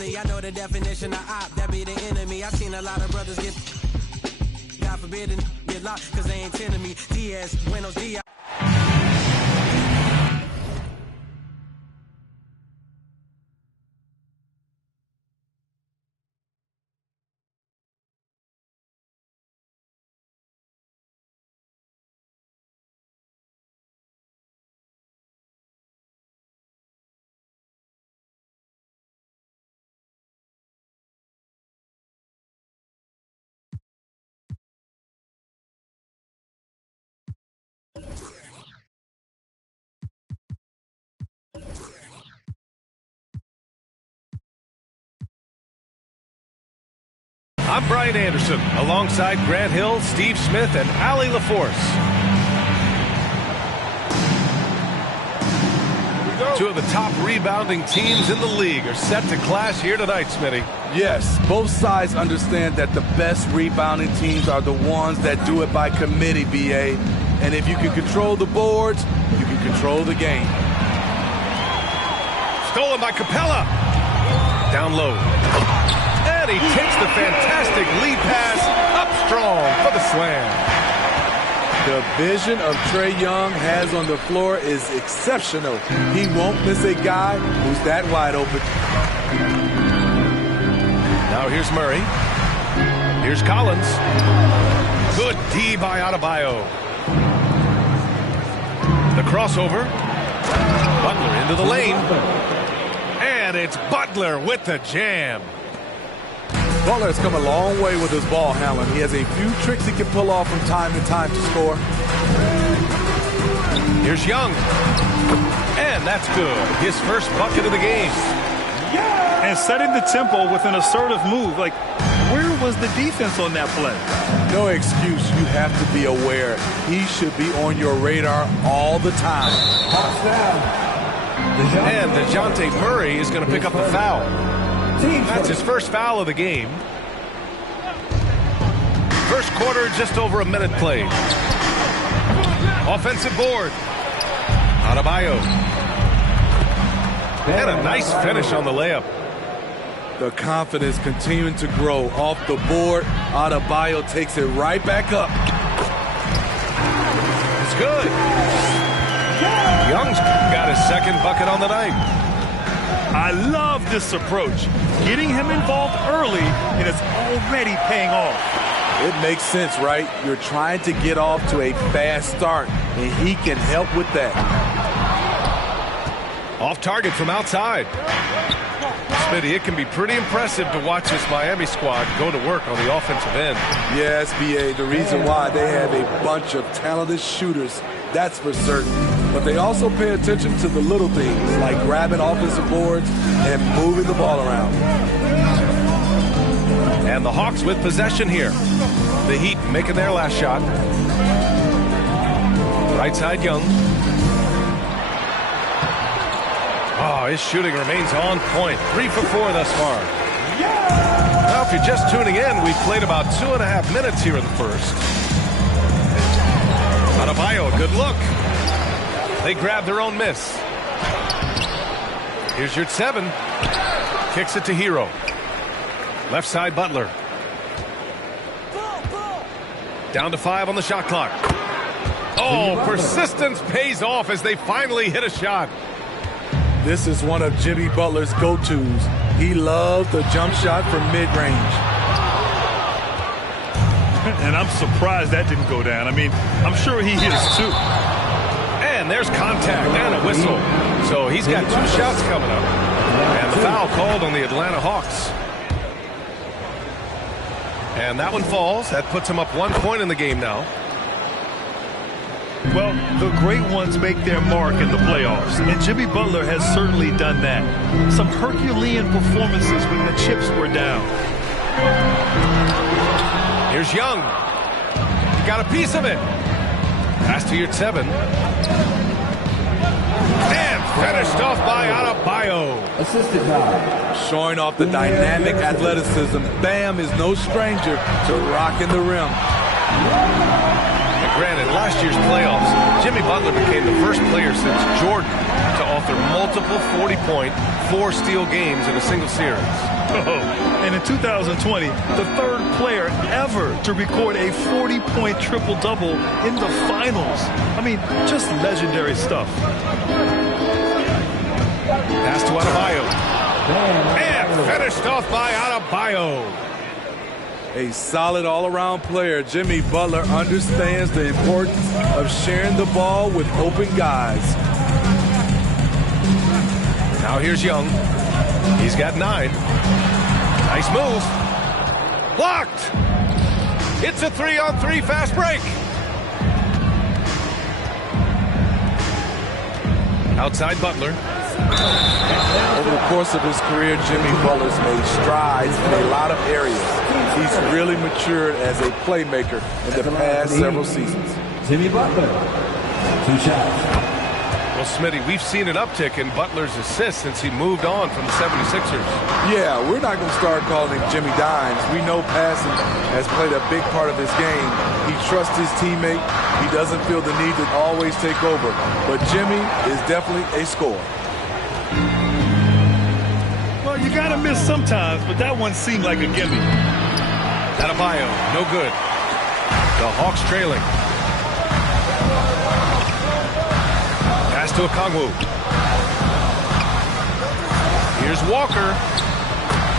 mentally. I know the definition of op, that be the enemy. I seen a lot of brothers get, God forbid, and get locked, cause they ain't tending me. Diaz, Buenos Dias. I'm Brian Anderson, alongside Grant Hill, Steve Smith, and Allie LaForce. Two of the top rebounding teams in the league are set to clash here tonight, Smitty. Yes, both sides understand that the best rebounding teams are the ones that do it by committee, BA. And if you can control the boards, you can control the game. Stolen by Capella. Down low. And he takes the fantastic lead pass up strong for the slam. The vision of Trae Young has on the floor is exceptional. He won't miss a guy who's that wide open. Now here's Murray. Here's Collins. Good D by Adebayo. The crossover. Butler into the lane. And it's Butler with the jam. Butler has come a long way with his ball handling. He has a few tricks he can pull off from time to time to score. Here's Young. And that's good. His first bucket of the game. And setting the tempo with an assertive move. Like, where was the defense on that play? No excuse. You have to be aware. He should be on your radar all the time. And DeJounte Murray is going to pick up the foul. That's his first foul of the game. First quarter, just over a minute played. Offensive board. Adebayo. And a nice finish on the layup. The confidence continuing to grow off the board. Adebayo takes it right back up. It's good. Young's got his second bucket on the night. I love this approach. Getting him involved early, and it's already paying off. It makes sense, right? You're trying to get off to a fast start, and he can help with that. Off target from outside. Smitty, it can be pretty impressive to watch this Miami squad go to work on the offensive end. Yes, BA, the reason why they have a bunch of talented shooters, that's for certain. But they also pay attention to the little things, like grabbing offensive boards and moving the ball around. And the Hawks with possession here. The Heat making their last shot. Right side, Young. Oh, his shooting remains on point. 3 for 4 thus far. Now, if you're just tuning in, we've played about 2.5 minutes here in the first. Adebayo, good look. They grab their own miss. Here's your 7. Kicks it to Hero. Left side, Butler. Down to 5 on the shot clock. Oh, persistence pays off as they finally hit a shot. This is one of Jimmy Butler's go-tos. He loves the jump shot from mid-range. And I'm surprised that didn't go down. I mean, I'm sure he is too. And there's contact and a whistle. So he's got 2 shots coming up. And the foul called on the Atlanta Hawks. And that one falls. That puts him up 1 point in the game now. Well, the great ones make their mark in the playoffs, and Jimmy Butler has certainly done that. Some Herculean performances when the chips were down. Here's Young. He got a piece of it. Pass to your 7. And finished off by Adebayo. Assisted foul. Showing off the dynamic athleticism. Bam is no stranger to rocking the rim. Granted, last year's playoffs, Jimmy Butler became the first player since Jordan to author multiple 40-point, 4-steal games in a single series. Oh, and in 2020, the third player ever to record a 40-point triple-double in the finals. I mean, just legendary stuff. Pass to Adebayo. And finished off by Adebayo. A solid all-around player, Jimmy Butler understands the importance of sharing the ball with open guys. Now here's Young. He's got 9. Nice move. Blocked. It's a 3-on-3 fast break. Outside Butler. Over the course of his career, Jimmy Butler's made strides in a lot of areas. He's really matured as a playmaker in the past several seasons. Jimmy Butler, 2 shots. Well, Smitty, we've seen an uptick in Butler's assists since he moved on from the 76ers. Yeah, we're not going to start calling him Jimmy Dimes. We know passing has played a big part of his game. He trusts his teammate. He doesn't feel the need to always take over. But Jimmy is definitely a scorer. Well, you got to miss sometimes, but that one seemed like a gimme. Adebayo, no good. The Hawks trailing. Pass to Okongwu. Here's Walker.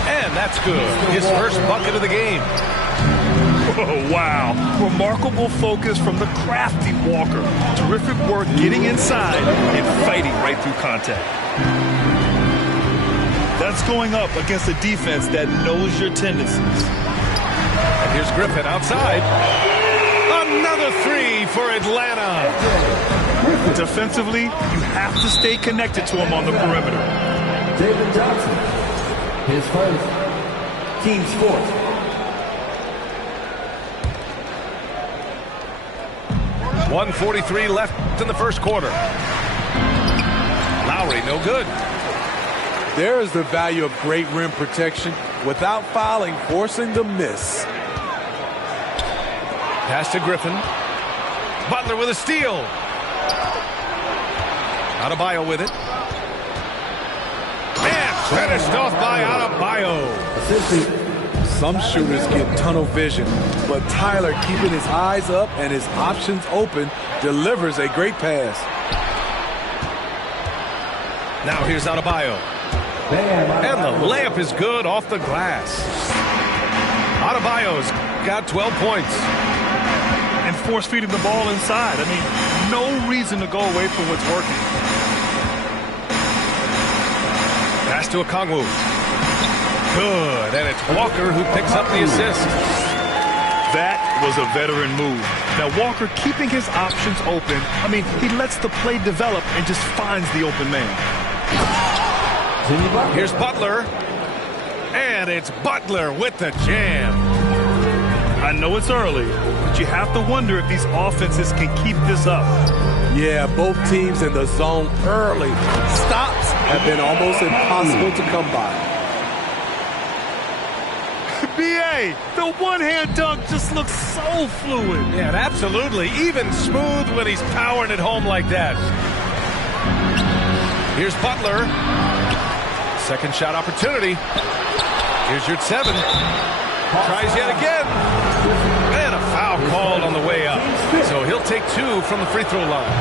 And that's good. His first bucket of the game. Oh, wow. Remarkable focus from the crafty Walker. Terrific work getting inside and fighting right through contact. That's going up against a defense that knows your tendencies. And here's Griffin outside. Another 3 for Atlanta. Defensively, you have to stay connected to him on the perimeter. David Johnson, his first, team's 4th. .143 left in the first quarter. Lowry, no good. There is the value of great rim protection without fouling, forcing the miss. Pass to Griffin. Butler with a steal. Adebayo with it. And finished off by Adebayo. Some shooters get tunnel vision, but Tyler, keeping his eyes up and his options open, delivers a great pass. Now here's Adebayo. And the layup is good off the glass. Adebayo's got 12 points. And force-feeding the ball inside. I mean, no reason to go away from what's working. Pass to Okongwu. Good, and it's Walker who picks up the assist. That was a veteran move. Now, Walker keeping his options open. I mean, he lets the play develop and just finds the open man. Here's Butler. And it's Butler with the jam. I know it's early, but you have to wonder if these offenses can keep this up. Yeah, both teams in the zone early. Stops have been almost impossible to come by. B.A., the one-hand dunk just looks so fluid. Yeah, absolutely. Even smooth when he's powering it home like that. Here's Butler. Second shot opportunity. Here's your 7. Tries yet again. And a foul called on the way up. So he'll take 2 from the free throw line.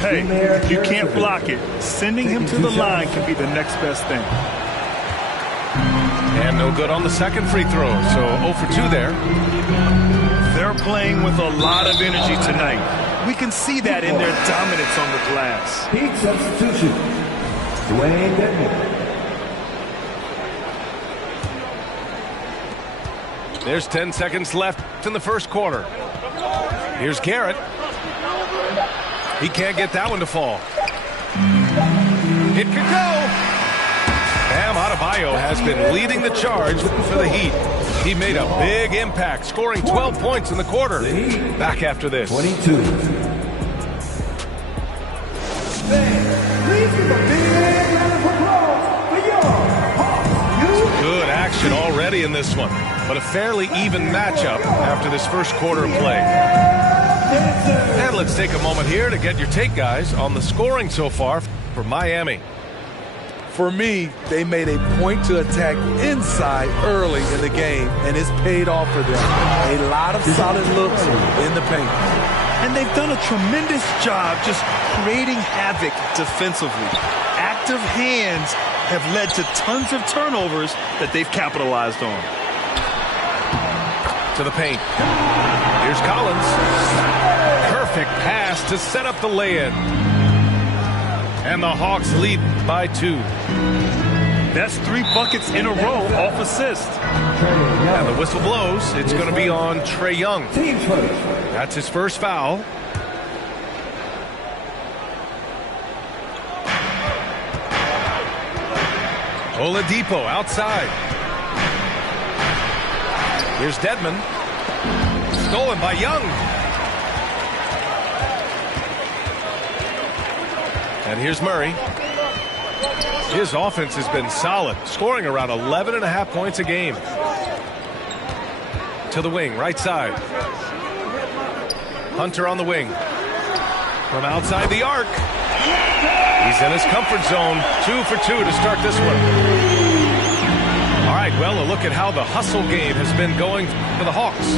Hey, if you can't block it, sending him to the line can be the next best thing. And no good on the second free throw. So 0 for 2 there. They're playing with a lot of energy tonight. We can see that in their dominance on the glass. Heat substitution. Dwayne Dedmon. There's 10 seconds left in the first quarter. Here's Garrett. He can't get that one to fall. It could go. Bam Adebayo has been leading the charge for the Heat. He made a big impact, scoring 12 points in the quarter. Back after this. 22. Please give a big round of applause for your Hawks. Good action already in this one. but a fairly even matchup after this first quarter of play. And let's take a moment here to get your take, guys, on the scoring so far for Miami. For me, they made a point to attack inside early in the game, and it's paid off for them. A lot of solid looks in the paint. And they've done a tremendous job just creating havoc defensively. Active hands have led to tons of turnovers that they've capitalized on. To the paint. Here's Collins. Perfect pass to set up the lay-in. And the Hawks lead by 2. That's 3 buckets in a row off assist. And the whistle blows. It's going to be on Trae Young. That's his first foul. Oladipo outside. Here's Dedmon. Stolen by Young. And here's Murray. His offense has been solid, scoring around 11.5 points a game. To the wing, right side. Hunter on the wing. From outside the arc. He's in his comfort zone. 2 for 2 to start this one. All right, well, a look at how the hustle game has been going for the Hawks.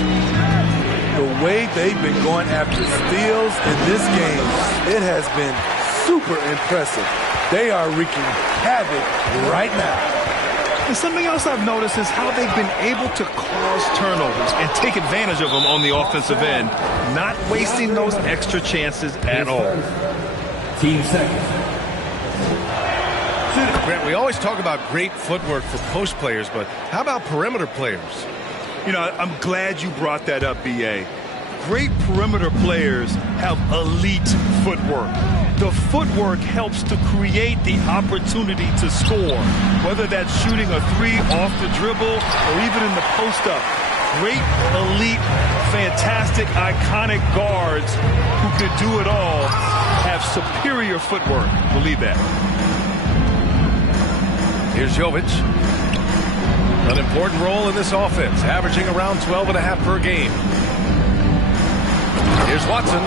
The way they've been going after steals in this game, it has been super impressive. They are wreaking havoc right now. And something else I've noticed is how they've been able to cause turnovers and take advantage of them on the offensive end, not wasting those extra chances at all. Team second. Grant, we always talk about great footwork for post players, but how about perimeter players? You know, I'm glad you brought that up, B.A. Great perimeter players have elite footwork. The footwork helps to create the opportunity to score, whether that's shooting a 3 off the dribble or even in the post-up. Great, elite, fantastic, iconic guards who could do it all have superior footwork. Believe that. Here's Jovic. An important role in this offense, averaging around 12.5 per game. Here's Watson.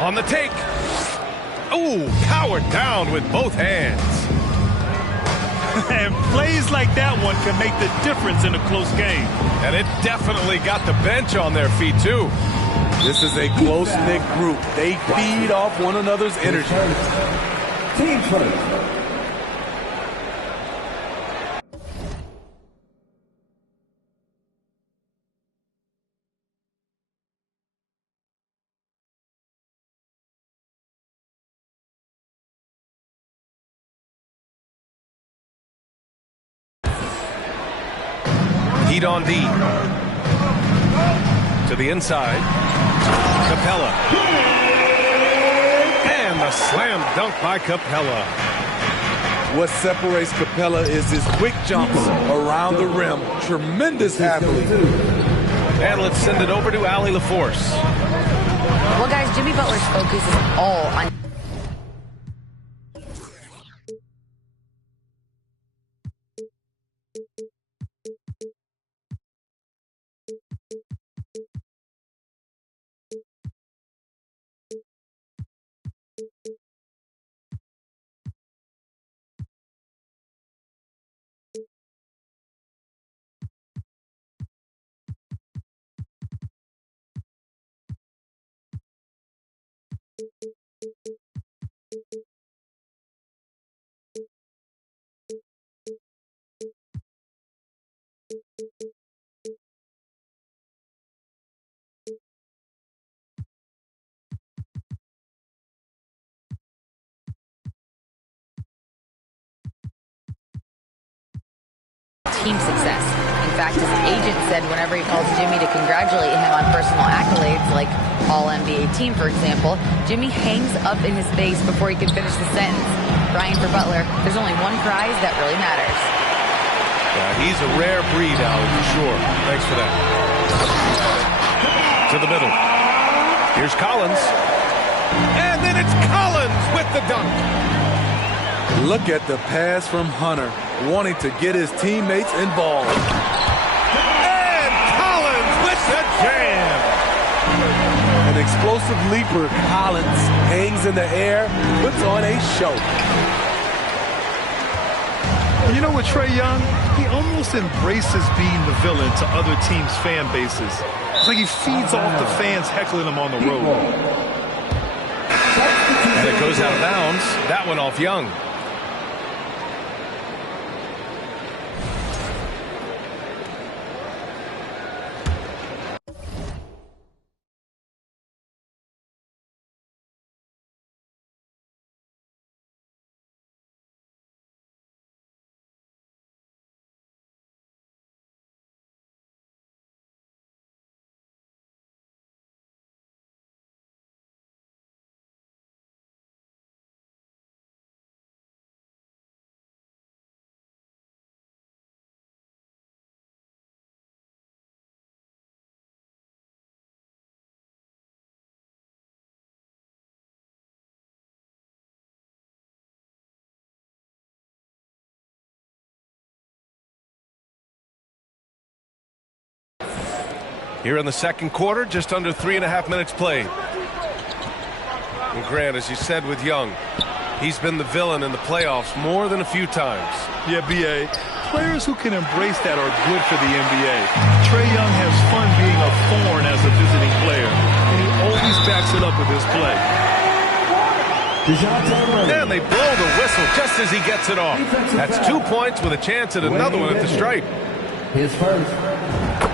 On the take. Oh, powered down with both hands. And plays like that one can make the difference in a close game. And it definitely got the bench on their feet, too. This is a close-knit group. They feed off one another's energy. Team first. Heat on D. To the inside. Capella. And the slam dunk by Capella. What separates Capella is his quick jumps around the rim. Tremendous athlete. And let's send it over to Allie LaForce. Well, guys, Jimmy Butler's focus is all on... team success. In fact, his agent said whenever he calls Jimmy to congratulate him on personal accolades, like All-NBA team, for example, Jimmy hangs up in his face before he can finish the sentence. Ryan, for Butler, there's only one prize that really matters. Yeah, he's a rare breed, Allie, for sure. Thanks for that. To the middle. Here's Collins. And then it's Collins with the dunk. Look at the pass from Hunter, wanting to get his teammates involved. jam. An explosive leaper, Collins hangs in the air, puts on a show. You know what, Trae Young? He almost embraces being the villain to other teams' fan bases. It's like he feeds off the fans heckling him on the road. And it goes out of bounds. That one off Young. Here in the second quarter, just under 3.5 minutes played. And Grant, as you said with Young, he's been the villain in the playoffs more than a few times. Yeah, B.A., players who can embrace that are good for the NBA. Trae Young has fun being a thorn as a visiting player, and he always backs it up with his play. And they blow the whistle just as he gets it off. That's 2 points with a chance at another one at the stripe. His first.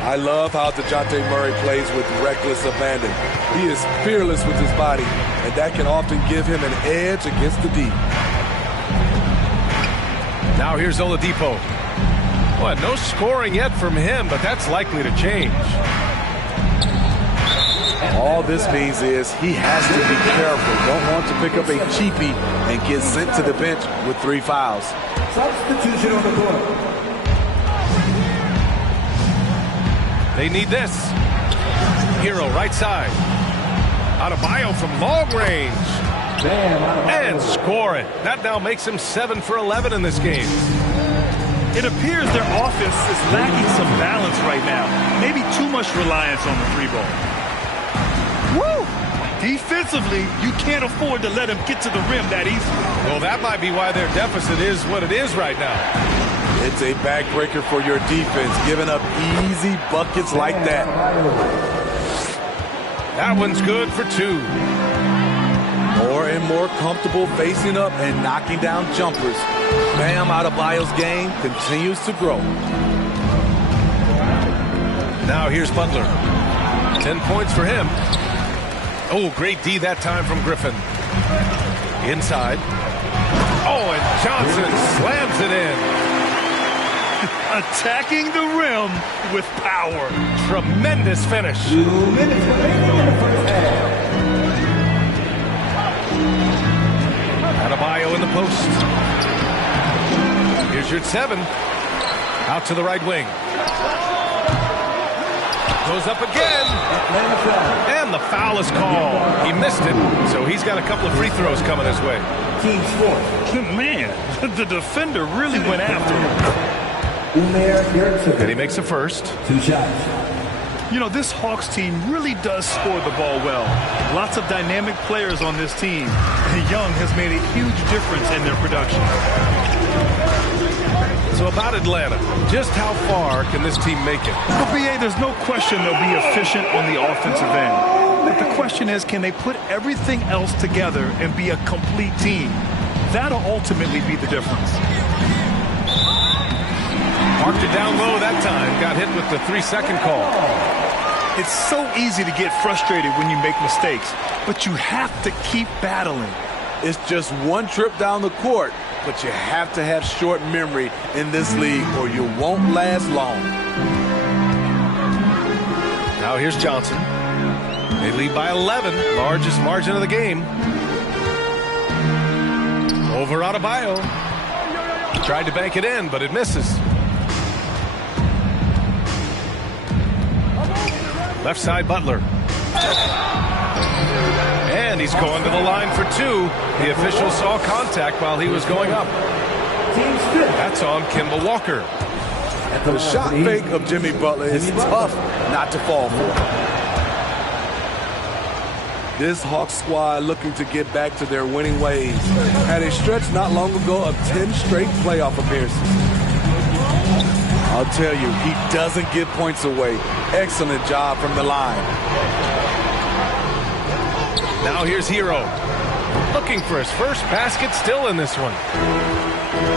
I love how DeJounte Murray plays with reckless abandon. He is fearless with his body, and that can often give him an edge against the D. Now here's Oladipo. Well, no scoring yet from him, but that's likely to change. All this means is he has to be careful. Don't want to pick up a cheapie and get sent to the bench with 3 fouls. Substitution on the court. They need this. Hero right side. Adebayo from long range. And score it. That now makes him 7 for 11 in this game. It appears their offense is lacking some balance right now. Maybe too much reliance on the 3-ball. Woo! Defensively, you can't afford to let him get to the rim that easily. Well, that might be why their deficit is what it is right now. It's a backbreaker for your defense, giving up easy buckets like that. That one's good for 2. More and more comfortable facing up and knocking down jumpers. Bam Adebayo's game continues to grow. Now here's Butler. 10 points for him. Oh, great D that time from Griffin. Inside. Oh, and Johnson slams it in. Attacking the rim with power. Tremendous finish. 2 minutes remaining in the first half. Adebayo in the post. Here's your 7. Out to the right wing. Goes up again. And the foul is called. He missed it, so he's got a couple of free throws coming his way. Team sport. Man, the defender really went after him. And he makes a first. 2 shots. You know, this Hawks team really does score the ball well. Lots of dynamic players on this team. Young has made a huge difference in their production. So about Atlanta, just how far can this team make it? Well, B.A., there's no question they'll be efficient on the offensive end. But the question is, can they put everything else together and be a complete team? That'll ultimately be the difference. Marked it down low that time. Got hit with the 3-second call. It's so easy to get frustrated when you make mistakes, but you have to keep battling. It's just one trip down the court, but you have to have short memory in this league or you won't last long. Now here's Johnson. They lead by 11, largest margin of the game. Over Adebayo. Tried to bank it in, but it misses. Left side, Butler. And he's going to the line for 2. The official saw contact while he was going up. That's on Kemba Walker. The shot fake of Jimmy Butler is tough not to fall for. This Hawks squad looking to get back to their winning ways. Had a stretch not long ago of 10 straight playoff appearances. I'll tell you, he doesn't give points away. Excellent job from the line. Now here's Hero. Looking for his first basket still in this one.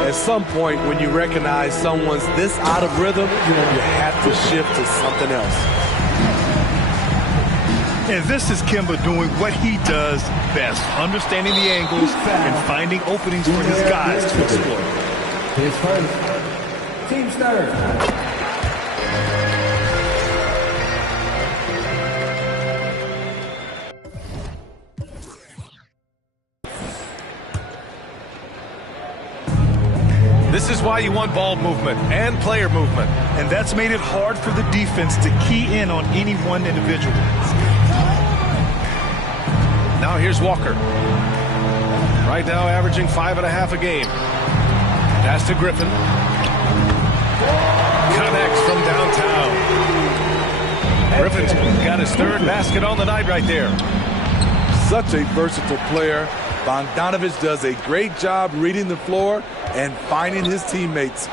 At some point, when you recognize someone's this out of rhythm, you have to shift to something else. And this is Kemba doing what he does best, understanding the angles and finding openings for his guys to exploit. His first. Team's third. This is why you want ball movement and player movement. And that's made it hard for the defense to key in on any one individual. Now here's Walker. Right now averaging 5.5 a game. Pass to Griffin. Connects from downtown. Griffin's got his third basket on the night right there. Such a versatile player. Bogdanovich does a great job reading the floor and finding his teammates.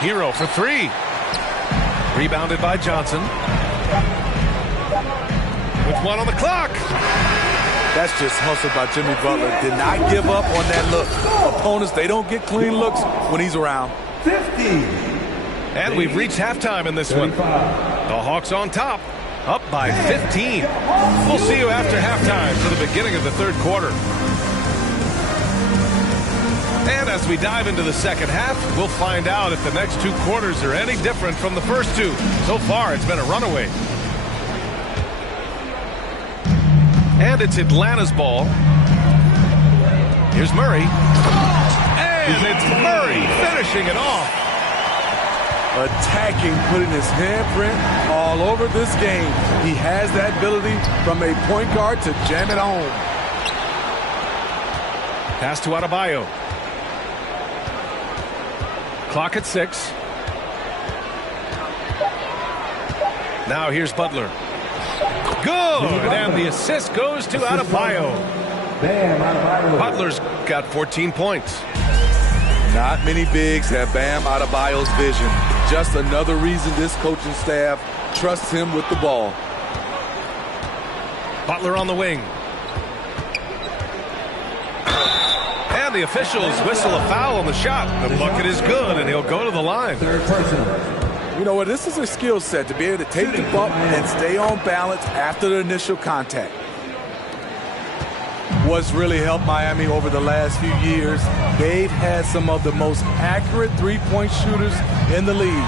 Hero for three. Rebounded by Johnson. With one on the clock. That's just hustle by Jimmy Butler. Did not give up on that look. Opponents, they don't get clean looks when he's around. 50. And we've reached halftime in this one. The Hawks on top, up by 15. We'll see you after halftime for the beginning of the third quarter. And as we dive into the second half, we'll find out if the next two quarters are any different from the first two. So far, it's been a runaway. And it's Atlanta's ball. Here's Murray. And it's Murray finishing it off. Attacking, putting his handprint all over this game. He has that ability from a point guard to jam it home. Pass to Adebayo. Clock at 6. Now here's Butler. Good, and the assist goes to Adebayo. Butler's got 14 points. Not many bigs have Bam Adebayo's vision. Just another reason this coaching staff trusts him with the ball. Butler on the wing. And the officials whistle a foul on the shot. The bucket is good, and he'll go to the line. Third personal. You know what? This is a skill set to be able to take the bump and stay on balance after the initial contact. What's really helped Miami over the last few years, they've had some of the most accurate three-point shooters in the league.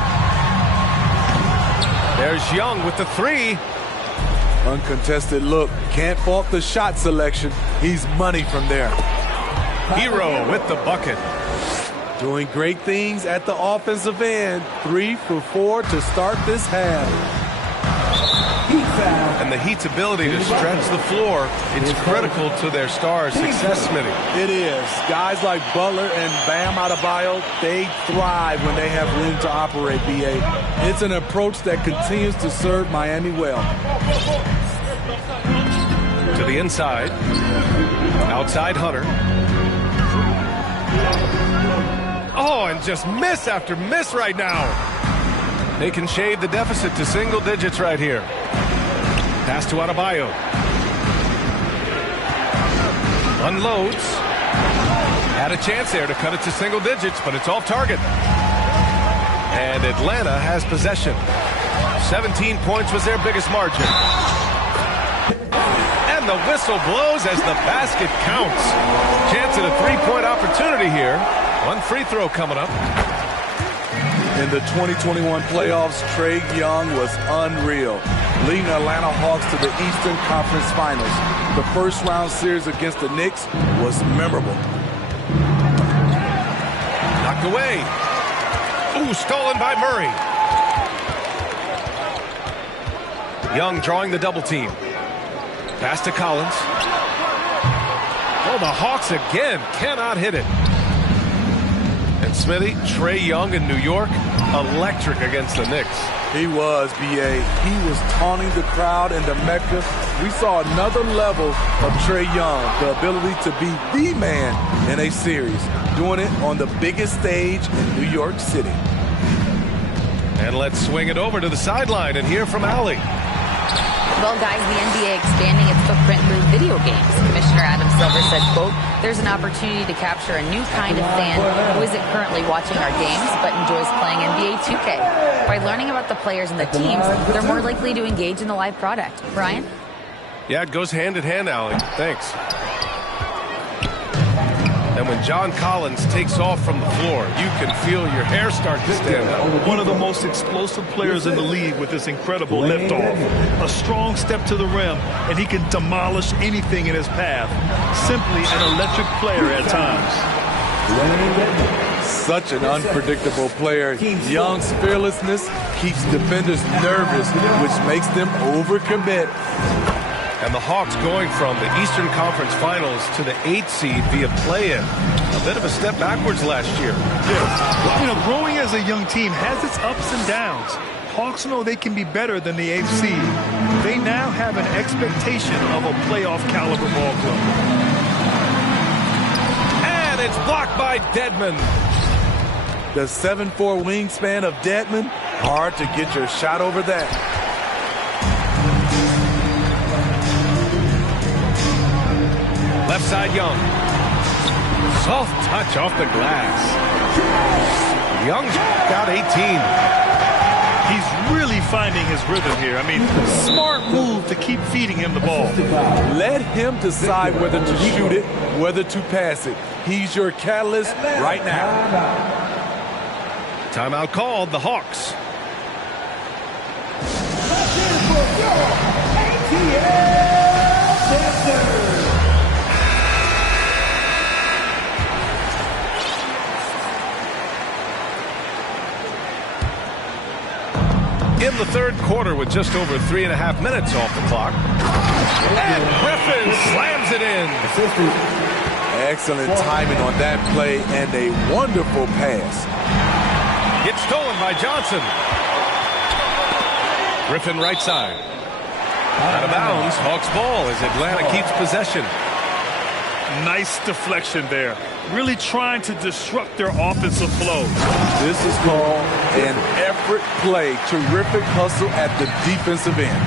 There's Young with the three. Uncontested look. Can't fault the shot selection. He's money from there. Hero with the bucket. Doing great things at the offensive end. 3 for 4 to start this half. And the Heat's ability to stretch the floor, it's critical to their stars' success, Smitty. It is. Guys like Butler and Bam Adebayo, they thrive when they have room to operate, B.A. It's an approach that continues to serve Miami well. To the inside. Outside Hunter. Oh, and just miss after miss right now. They can shade the deficit to single digits right here. Pass to Adebayo. Unloads. Had a chance there to cut it to single digits, but it's off target. And Atlanta has possession. 17 points was their biggest margin. And the whistle blows as the basket counts. Chance at a three-point opportunity here. One free throw coming up. In the 2021 playoffs, Trae Young was unreal, leading the Atlanta Hawks to the Eastern Conference Finals. The first-round series against the Knicks was memorable. Knocked away. Ooh, stolen by Murray. Young drawing the double team. Pass to Collins. Oh, the Hawks again cannot hit it. And And Smithy, Trae Young in New York, electric against the Knicks. He was, B.A. He was taunting the crowd in the Mecca. We saw another level of Trae Young, the ability to be the man in a series, doing it on the biggest stage in New York City. And let's swing it over to the sideline and hear from Allie. Well, guys, the NBA expanding its footprint through video games. Commissioner Adam Silver said, quote, there's an opportunity to capture a new kind of fan who isn't currently watching our games but enjoys playing NBA 2K. By learning about the players and the teams, they're more likely to engage in the live product. Brian? Yeah, it goes hand in hand, Allie. Thanks. And when John Collins takes off from the floor, you can feel your hair start to stand up. One of the most explosive players in the league with this incredible liftoff. A strong step to the rim, and he can demolish anything in his path. Simply an electric player at times. Such an unpredictable player. Young's fearlessness keeps defenders nervous, which makes them overcommit. And the Hawks going from the Eastern Conference Finals to the 8th seed via play-in. A bit of a step backwards last year. Yeah. You know, growing as a young team has its ups and downs. Hawks know they can be better than the 8th seed. They now have an expectation of a playoff caliber ball club. And it's blocked by Dedmon. The 7'4" wingspan of Dedmon, hard to get your shot over that. Left side, Young. Soft touch off the glass. Young's got 18. He's really finding his rhythm here. I mean, smart move to keep feeding him the ball. Let him decide whether to shoot it, whether to pass it. He's your catalyst right now. Timeout called, the Hawks. In the third quarter with just over 3.5 minutes off the clock. And Griffin slams it in. Excellent timing on that play and a wonderful pass. It's stolen by Johnson. Griffin right side. Out of bounds, Hawks ball as Atlanta keeps possession. Nice deflection there. Really trying to disrupt their offensive flow. This is called an effort play. Terrific hustle at the defensive end.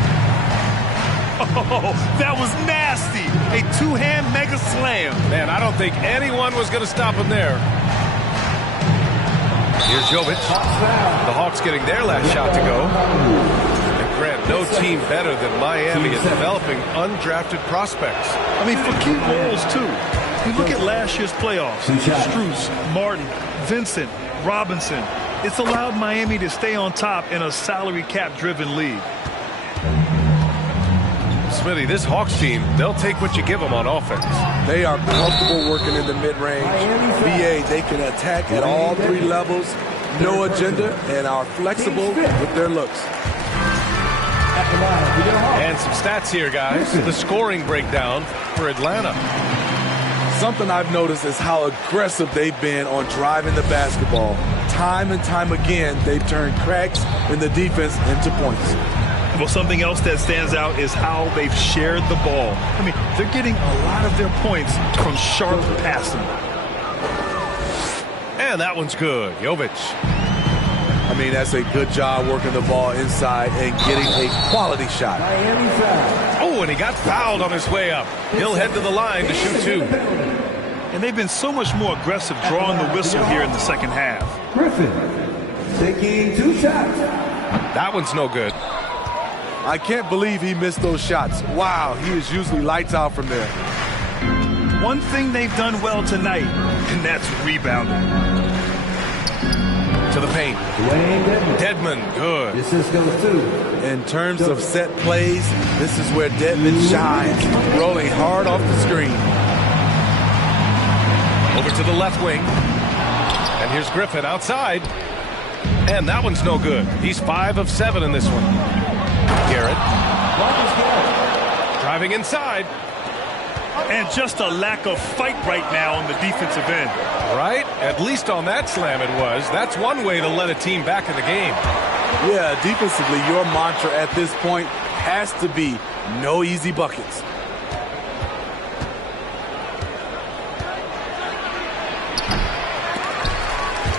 Oh, that was nasty. A two-hand mega slam. Man, I don't think anyone was going to stop him there. Here's Jovic. The Hawks getting their last shot to go. And Grant, no team better than Miami at developing undrafted prospects. I mean, for key roles, too. You look at last year's playoffs. Strus, Martin, Vincent, Robinson. It's allowed Miami to stay on top in a salary cap-driven league. Smitty, this Hawks team, they'll take what you give them on offense. They are comfortable working in the mid-range. BA, they can attack at all three levels, no agenda, and are flexible with their looks. And some stats here, guys. The scoring breakdown for Atlanta. Something I've noticed is how aggressive they've been on driving the basketball. Time and time again, they've turned cracks in the defense into points. Well, something else that stands out is how they've shared the ball. I mean, they're getting a lot of their points from sharp passing. And that one's good. Jovic. I mean, that's a good job working the ball inside and getting a quality shot. Oh, and he got fouled on his way up. He'll head to the line to shoot two. And they've been so much more aggressive drawing the whistle here in the second half. Griffin taking 2 shots. That one's no good. I can't believe he missed those shots. Wow, he is usually lights out from there. One thing they've done well tonight, and that's rebounding. To the paint. Dedmon, good. This goes 2. In terms of set plays, this is where Dedmon shines, rolling hard off the screen. Over to the left wing. And here's Griffin outside. And that one's no good. He's 5 of 7 in this one. Garrett. Driving inside. And just a lack of fight right now on the defensive end. Right? At least on that slam it was. That's one way to let a team back in the game. Yeah, defensively, your mantra at this point has to be no easy buckets.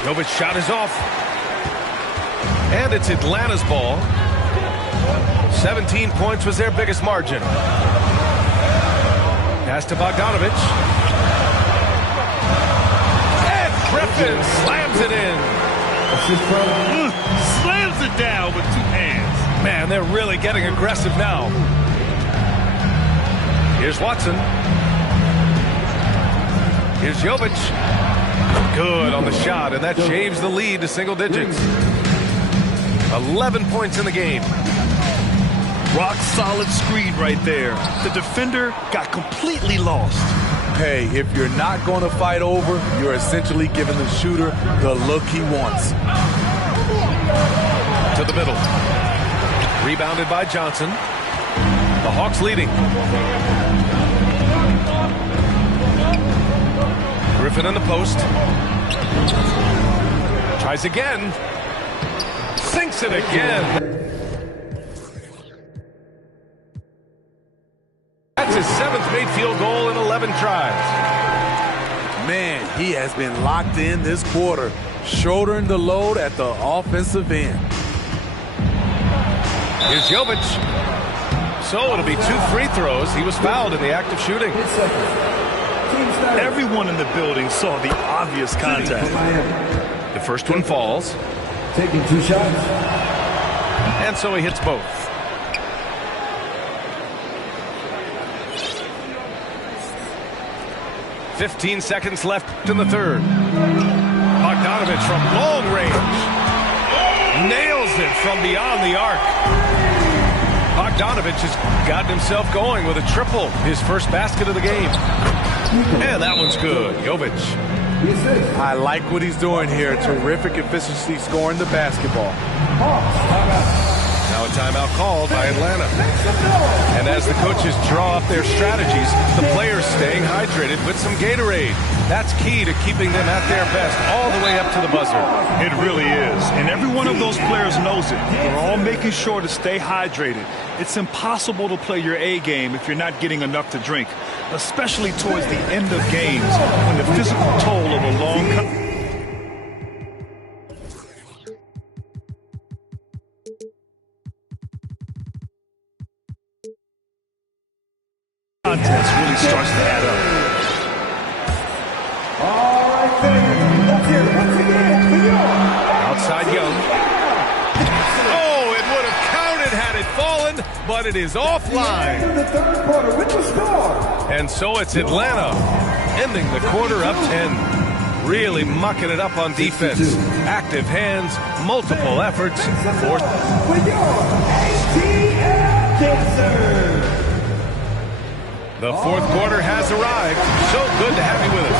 Jovic's shot is off. And it's Atlanta's ball. 17 points was their biggest margin. Pass to Bogdanovic. And Griffin slams it in. Slams it down with 2 hands. Man, they're really getting aggressive now. Here's Watson. Here's Jovic. Good on the shot, and that shaves the lead to single digits. 11 points in the game. Rock solid screen right there. The defender got completely lost. Hey, if you're not going to fight over, you're essentially giving the shooter the look he wants. To the middle. Rebounded by Johnson. The Hawks leading. Griffin in the post. Tries again. Sinks it again. That's his 7th made field goal in 11 tries. Man, he has been locked in this quarter, shouldering the load at the offensive end. Here's Jovic. So it'll be 2 free throws. He was fouled in the act of shooting. Everyone in the building saw the obvious contact. The first one falls. Taking 2 shots. And so he hits both. "15 seconds left in the third. Bogdanovic from long range. Nails it from beyond the arc. Bogdanovic has gotten himself going with a triple. His first basket of the game. And that one's good. Jovic. I like what he's doing here. Terrific efficiency scoring the basketball. Now a timeout called by Atlanta. And as the coaches draw up their strategies, the players staying hydrated with some Gatorade. That's key to keeping them at their best all the way up to the buzzer. It really is. And every one of those players knows it. They're all making sure to stay hydrated. It's impossible to play your A game if you're not getting enough to drink, especially towards the end of games when the physical toll of a long contest really starts to add up. All right, fans, let's hear it once again for Young. Outside Young. Oh, it would have counted had it fallen, but it is offline. The third quarter with the score. And so it's Atlanta ending the quarter up 10. Really mucking it up on defense. Active hands, multiple efforts. Fourth. With your ATL Dancer. The fourth quarter has arrived. So good to have you with us.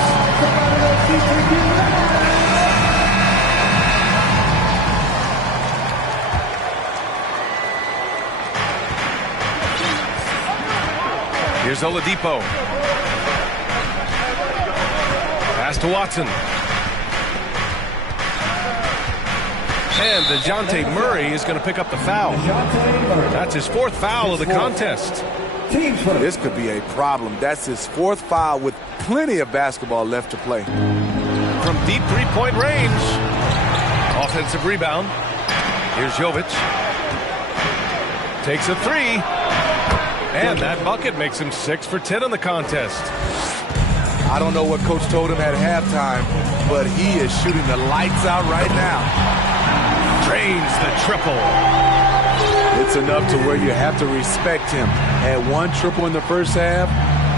Here's Oladipo. Pass to Watson. And DeJounte Murray is going to pick up the foul. That's his 4th foul of the contest. This could be a problem. That's his 4th foul with plenty of basketball left to play. From deep 3-point range. Offensive rebound. Here's Jovic. Takes a 3. And that bucket makes him 6 for 10 in the contest. I don't know what Coach told him at halftime, but he is shooting the lights out right now. Drains the triple. It's enough to where you have to respect him. Had 1 triple in the first half,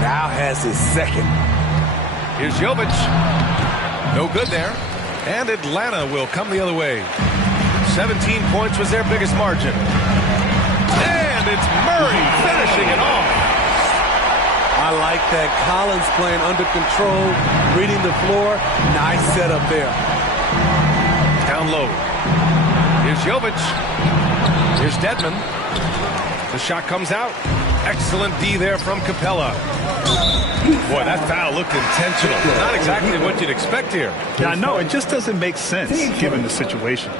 now has his 2nd. Here's Jovic. No good there. And Atlanta will come the other way. 17 points was their biggest margin. And it's Murray finishing it off. I like that. Collins playing under control, reading the floor. Nice setup there. Down low. Here's Jovic. Here's Dedmon. The shot comes out. Excellent D there from Capella. Boy, that foul looked intentional. Not exactly what you'd expect here. Yeah, I know. It just doesn't make sense given the situation.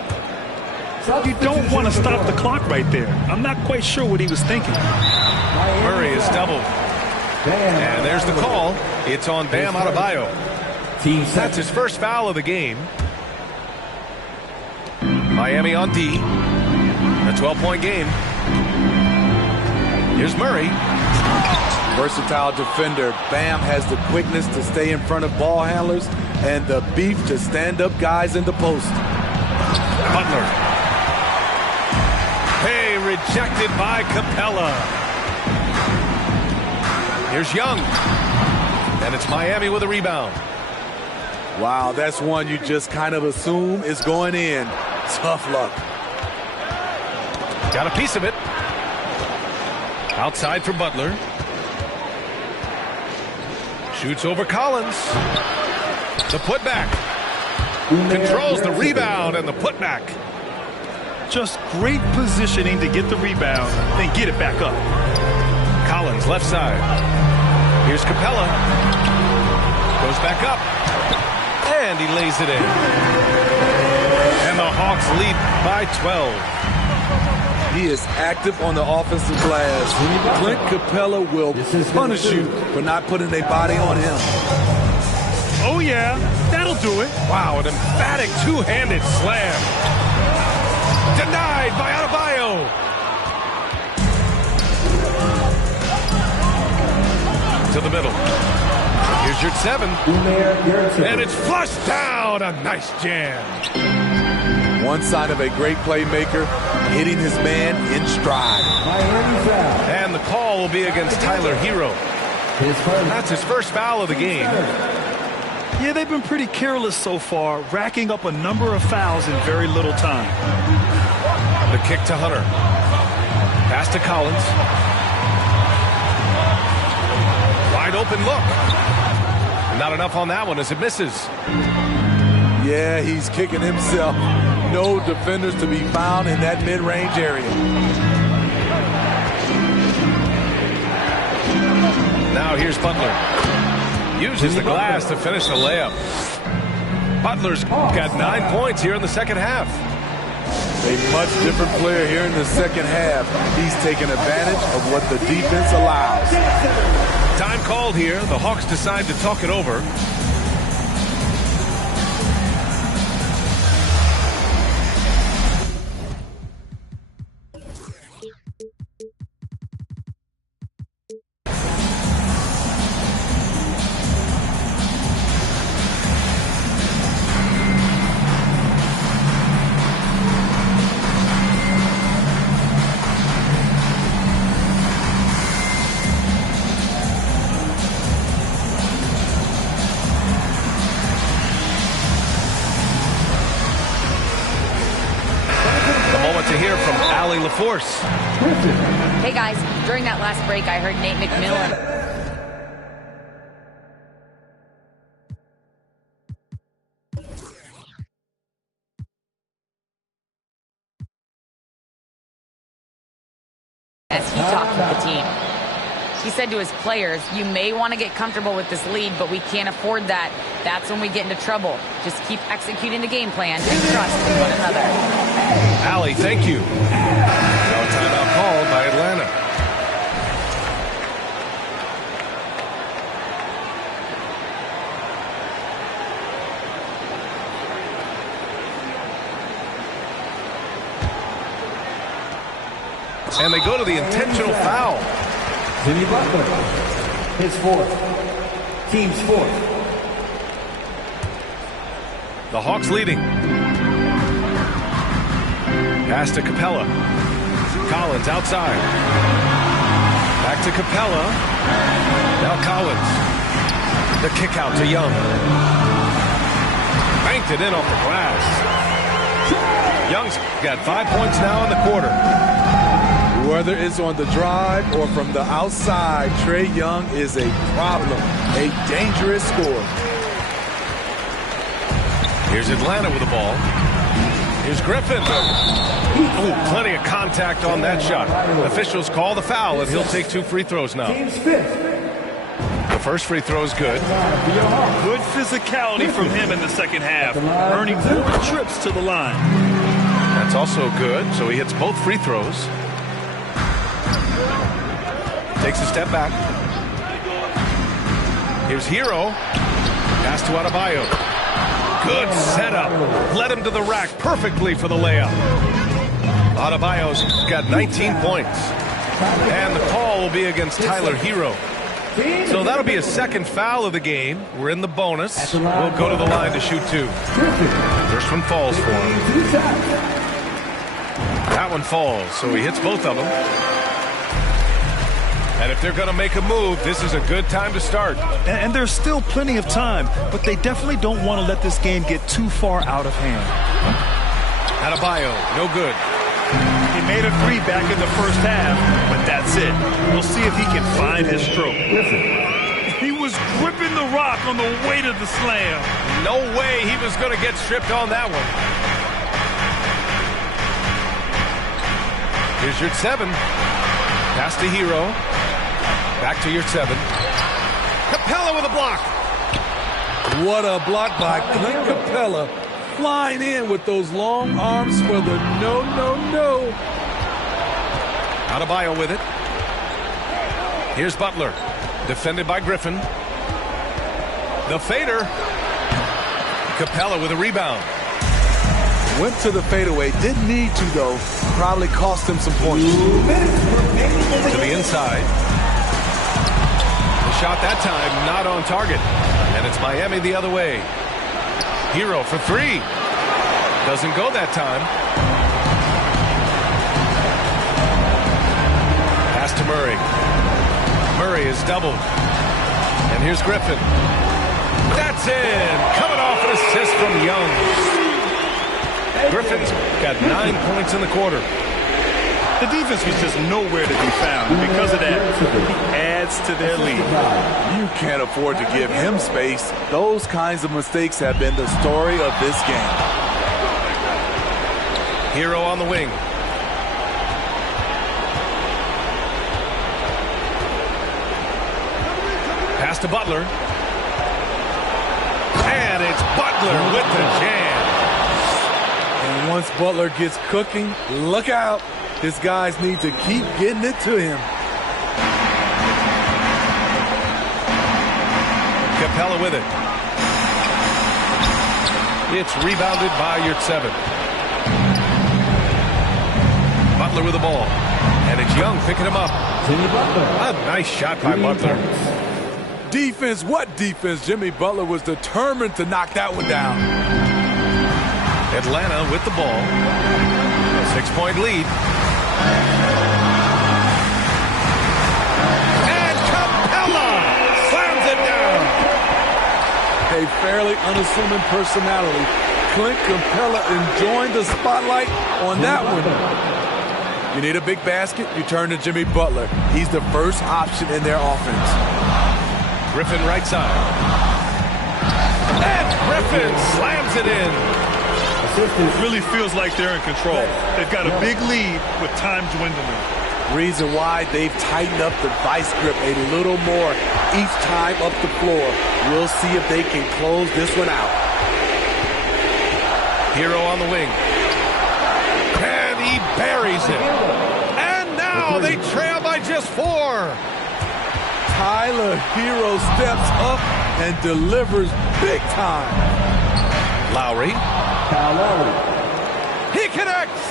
You don't want to stop the clock right there. I'm not quite sure what he was thinking. Murray is doubled. And there's the call. It's on Bam Adebayo. That's his first foul of the game. Miami on D. A 12-point game. Here's Murray. Versatile defender. Bam has the quickness to stay in front of ball handlers and the beef to stand up guys in the post. Butler. Hey, rejected by Capella. Here's Young. And it's Miami with a rebound. Wow, that's one you just kind of assume is going in. Tough luck. Got a piece of it. Outside for Butler. Shoots over Collins. The putback. Controls the rebound and the putback. Just great positioning to get the rebound, then get it back up. Collins left side. Here's Capella. Goes back up. And he lays it in. And the Hawks lead by 12. He is active on the offensive glass. Clint Capella will punish you for not putting a body on him. Oh, yeah. That'll do it. Wow, an emphatic two-handed slam. Denied by Adebayo. To the middle. Here's Yurtseven. And it's flushed down. A nice jam. One sign of a great playmaker, hitting his man in stride. And the call will be against Tyler Hero. That's his first foul of the game. Yeah, they've been pretty careless so far, racking up a number of fouls in very little time. The kick to Hunter. Pass to Collins. Wide open look. Not enough on that one as it misses. Yeah, he's kicking himself. No defenders to be found in that mid-range area. Now here's Butler. Uses the glass to finish the layup. Butler's got 9 points here in the second half. A much different player here in the second half. He's taking advantage of what the defense allows. Time called here. The Hawks decide to talk it over. Force. Hey guys, during that last break I heard Nate McMillan. As he talked with the team. He said to his players, you may want to get comfortable with this lead, but we can't afford that. That's when we get into trouble. Just keep executing the game plan and trust in one another. Allie, thank you. Now a timeout called by Atlanta. And they go to the intentional foul. Jimmy Butler, his fourth, team's fourth. The Hawks leading. Pass to Capella. Collins outside. Back to Capella. Now Collins. The kick out to Young. Banked it in off the glass. Young's got 5 points now in the quarter. Whether it's on the drive or from the outside, Trae Young is a problem, a dangerous scorer. Here's Atlanta with the ball. Here's Griffin. Ooh, plenty of contact on that shot. Officials call the foul, and he'll take 2 free throws now. The first free throw is good. Good physicality from him in the second half, earning 4 trips to the line. That's also good, so he hits both free throws. Takes a step back. Here's Hero. Pass to Adebayo. Good setup. Led him to the rack perfectly for the layup. Adebayo's got 19 points. And the call will be against Tyler Hero. So that'll be a second foul of the game. We're in the bonus. We'll go to the line to shoot 2. First one falls for him. That one falls, so he hits both of them. And if they're going to make a move, this is a good time to start. And there's still plenty of time, but they definitely don't want to let this game get too far out of hand. Adebayo, no good. He made a 3 back in the first half, but that's it. We'll see if he can find his stroke. He was gripping the rock on the weight of the slam. No way he was going to get stripped on that one. Here's your 7. Pass to Hero. Back to your 7. Capella with a block. What a block by Clint Capella. Flying in with those long arms for the no. Adebayo with it. Here's Butler. Defended by Griffin. The fader. Capella with a rebound. Went to the fadeaway. Didn't need to, though. Probably cost him some points. To the inside. The shot that time not on target. And it's Miami the other way. Hero for 3. Doesn't go that time. Pass to Murray. Murray is doubled. And here's Griffin. That's in. Coming off an assist from Young. Griffin's got 9 points in the quarter. The defense was just nowhere to be found. Because of that, he adds to their lead. You can't afford to give him space. Those kinds of mistakes have been the story of this game. Hero on the wing. Pass to Butler. And it's Butler with the jam. And once Butler gets cooking, look out. His guys need to keep getting it to him. Capella with it. It's rebounded by Yurtseven. Butler with the ball. And it's Young picking him up. A nice shot by Butler. Defense, what defense? Jimmy Butler was determined to knock that one down. Atlanta with the ball. A 6-point lead. And Capella slams it down. A fairly unassuming personality. Clint Capella enjoying the spotlight on that one. You need a big basket, you turn to Jimmy Butler. He's the first option in their offense. Griffin right side. And Griffin slams it in. It really feels like they're in control. They've got a big lead with time dwindling. Reason why they've tightened up the vice grip a little more each time up the floor. We'll see if they can close this one out. Hero on the wing. And he buries it. And now they trail by just 4. Tyler Hero steps up and delivers big time. Lowry. He connects.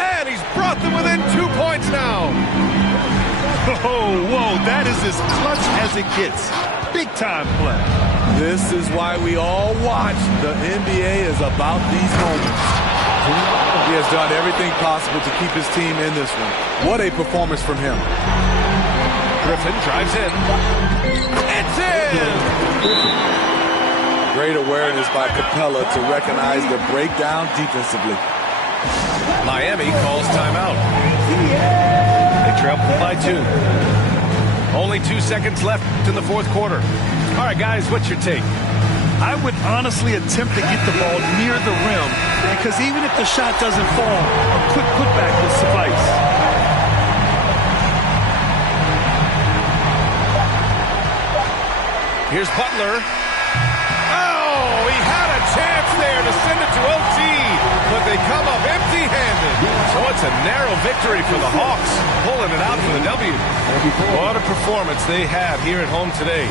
And he's brought them within 2 points now. Oh, whoa, that is as clutch as it gets. Big time play. This is why we all watch. The NBA is about these moments. He has done everything possible to keep his team in this one. What a performance from him. Griffin drives in. It's in! Great awareness by Capella to recognize the breakdown defensively. Miami calls timeout. They trail by 2. Only 2 seconds left in the fourth quarter. All right, guys, what's your take? I would honestly attempt to get the ball near the rim because even if the shot doesn't fall, a quick putback will suffice. Here's Butler. Oh, he had a chance there to send it to OT, but they come up empty-handed. So it's a narrow victory for the Hawks, pulling it out for the W. What a performance they had here at home today.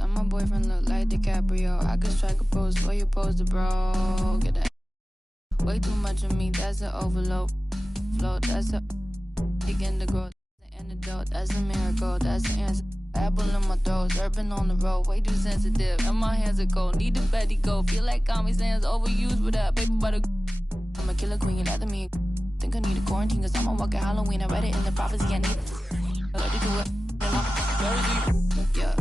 And my boyfriend look like DiCaprio. I could strike a pose for you, pose the bro. Get that way too much of me, that's an overload. Float, that's a begin to grow. The antidote, that's a miracle, that's the answer. Apple in my throat, surfing on the road, way too sensitive. And my hands are cold, need a Betty go. Feel like Comic Sans overused with that paper butter. I'm a killer queen, after me. Think I need a quarantine, cause I'm a walking Halloween. I read it in the prophecy, I need it. Let it do it. Yeah.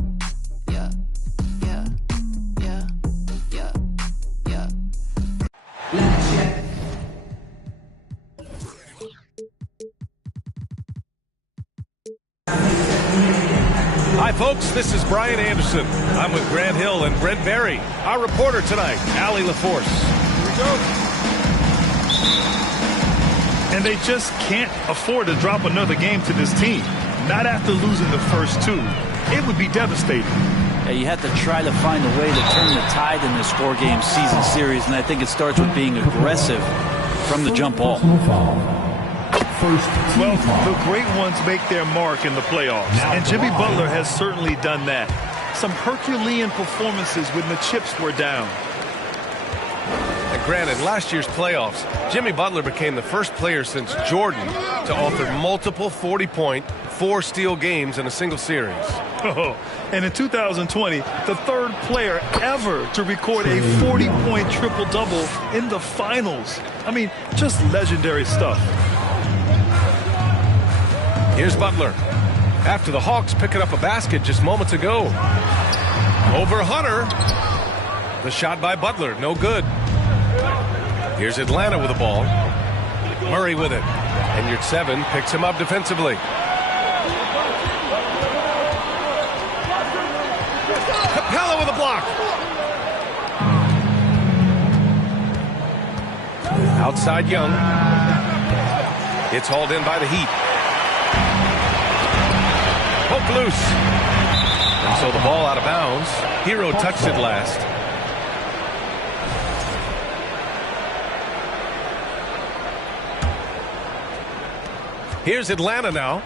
Hi, folks. This is Brian Anderson. I'm with Grant Hill and Brent Barry. Our reporter tonight, Allie LaForce. Here we go. And they just can't afford to drop another game to this team. Not after losing the first two. It would be devastating. Yeah, you have to try to find a way to turn the tide in this four-game season series, and I think it starts with being aggressive from the jump ball. Well, the great ones make their mark in the playoffs, and Jimmy Butler has certainly done that. Some Herculean performances when the chips were down. And granted, last year's playoffs, Jimmy Butler became the first player since Jordan to author multiple 40-point, 4-steal games in a single series. Oh, and in 2020, the third player ever to record a 40-point triple-double in the finals. I mean, just legendary stuff. Here's Butler. After the Hawks picking up a basket just moments ago. Over Hunter. The shot by Butler, no good. Here's Atlanta with the ball. Murray with it. And your 7 picks him up defensively. Capella with a block. Outside Young. It's hauled in by the Heat. Hook loose. And so the ball out of bounds. Hero touched it last. Here's Atlanta now.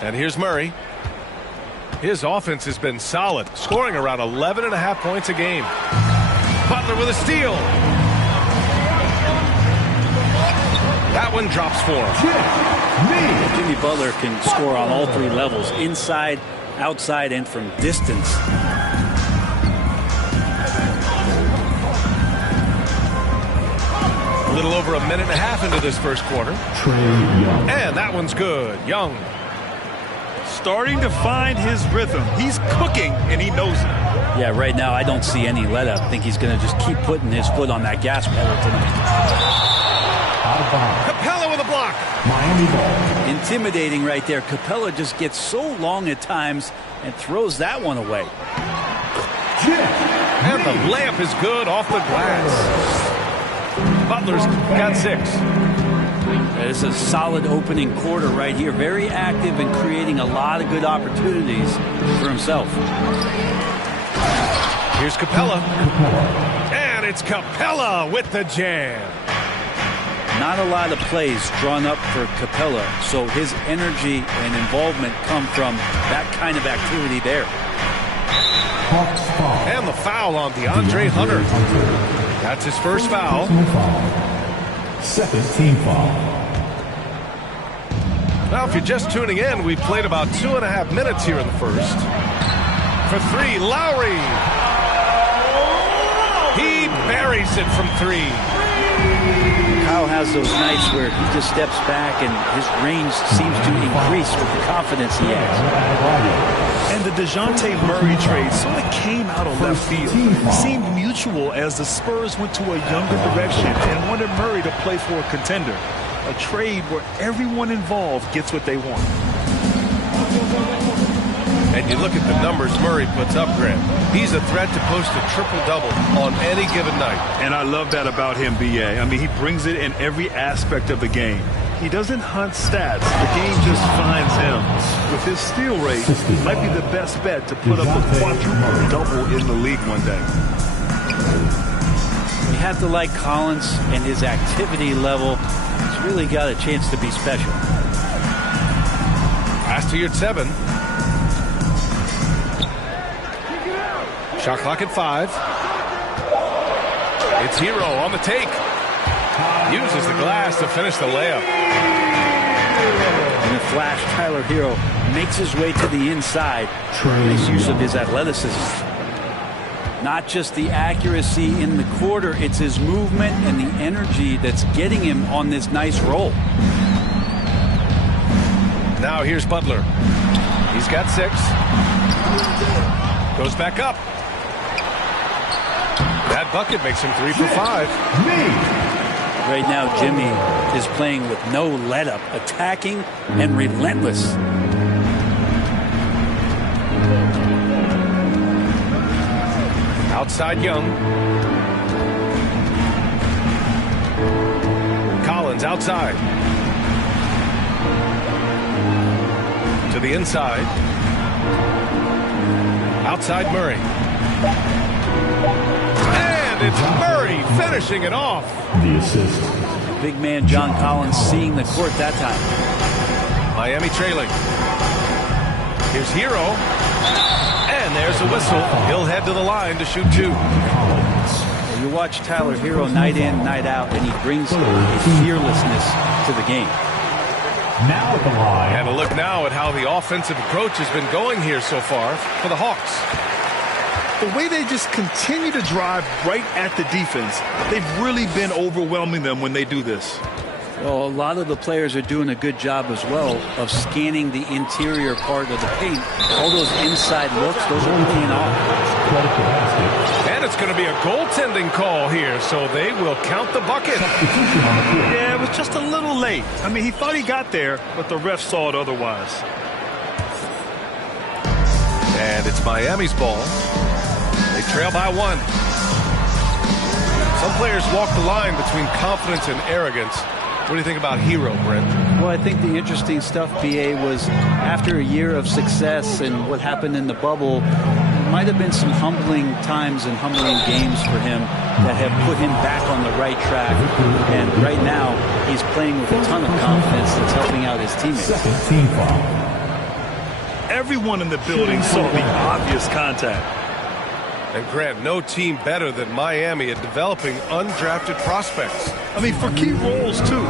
And here's Murray. His offense has been solid, scoring around 11.5 points a game. Butler with a steal. That one drops for him. Jimmy Butler can score on all three levels, inside, outside, and from distance. little over a minute and a half into this first quarter. And that one's good. Young. Starting to find his rhythm. He's cooking, and he knows it. Yeah, right now I don't see any let-up. I think he's going to just keep putting his foot on that gas pedal tonight. Capella with a block. Miami ball. Intimidating right there. Capella just gets so long at times and throws that one away. And the layup is good off the glass. Butler's got 6. It's a solid opening quarter right here. Very active and creating a lot of good opportunities for himself. Here's Capella. And it's Capella with the jam. Not a lot of plays drawn up for Capella, so his energy and involvement come from that kind of activity there. And the foul on DeAndre Hunter. That's his first foul. Second team foul. Now, if you're just tuning in, we've played about 2.5 minutes here in the first. For 3, Lowry. He buries it from 3. Kyle has those nights where he just steps back and his range seems to increase with the confidence he has. And the DeJounte Murray trade sort of came out of left field. It seemed mutual as the Spurs went to a younger direction and wanted Murray to play for a contender. A trade where everyone involved gets what they want. And you look at the numbers Murray puts up, Grant. He's a threat to post a triple-double on any given night. And I love that about him, B.A. I mean, he brings it in every aspect of the game. He doesn't hunt stats. The game just finds him. With his steal rate, he might be the best bet to put up a quadruple-double in the league one day. You have to like Collins and his activity level. He's really got a chance to be special. Pass to your 7. Shot clock at 5. It's Hero on the take. Uses the glass to finish the layup. In a flash, Tyler Hero makes his way to the inside. Nice use of his athleticism. Not just the accuracy in the quarter, it's his movement and the energy that's getting him on this nice roll. Now here's Butler. He's got 6. Goes back up. That bucket makes him 3 for 5. Right now, Jimmy is playing with no let-up, attacking and relentless. Outside Young. Collins outside. To the inside. Outside Murray. And it's Murray finishing it off. The assist. Big man John Collins seeing the court that time. Miami trailing. Here's Hero. And there's a whistle. He'll head to the line to shoot 2. You watch Tyler Hero night in, night out, and he brings a fearlessness to the game. Now at the line. And a look now at how the offensive approach has been going here so far for the Hawks. The way they just continue to drive right at the defense, they've really been overwhelming them when they do this. Well, a lot of the players are doing a good job as well of scanning the interior part of the paint. All those inside looks, those are paying off. And it's going to be a goaltending call here, so they will count the bucket. Yeah, it was just a little late. I mean, he thought he got there, but the ref saw it otherwise. And it's Miami's ball. They trail by 1. Some players walk the line between confidence and arrogance. What do you think about Hero, Brent? Well, I think the interesting stuff, BA, was after a year of success and what happened in the bubble, there might have been some humbling times and humbling games for him that have put him back on the right track. And right now, he's playing with a ton of confidence that's helping out his teammates. Second team foul. Everyone in the building saw the obvious contact. And Grant, no team better than Miami at developing undrafted prospects. I mean, for key roles, too.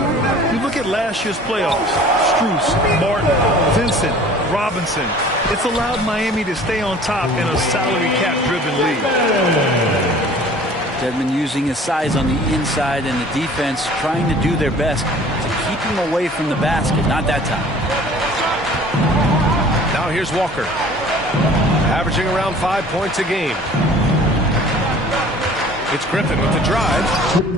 You look at last year's playoffs. Strus, Martin, Vincent, Robinson. It's allowed Miami to stay on top in a salary cap-driven league. Dedmon using his size on the inside and the defense trying to do their best to keep him away from the basket. Not that time. Now here's Walker, averaging around 5 points a game. It's Griffin with the drive.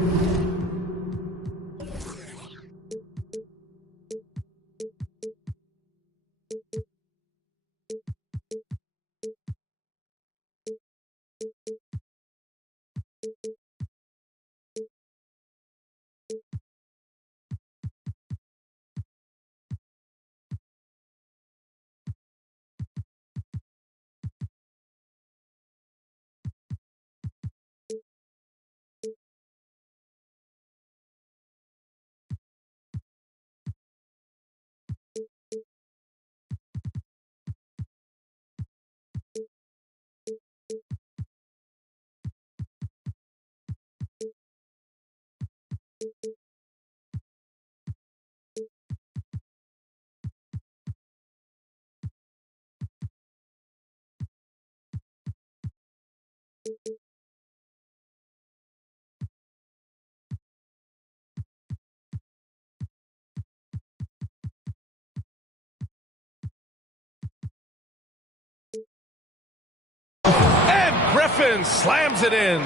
And Griffin slams it in.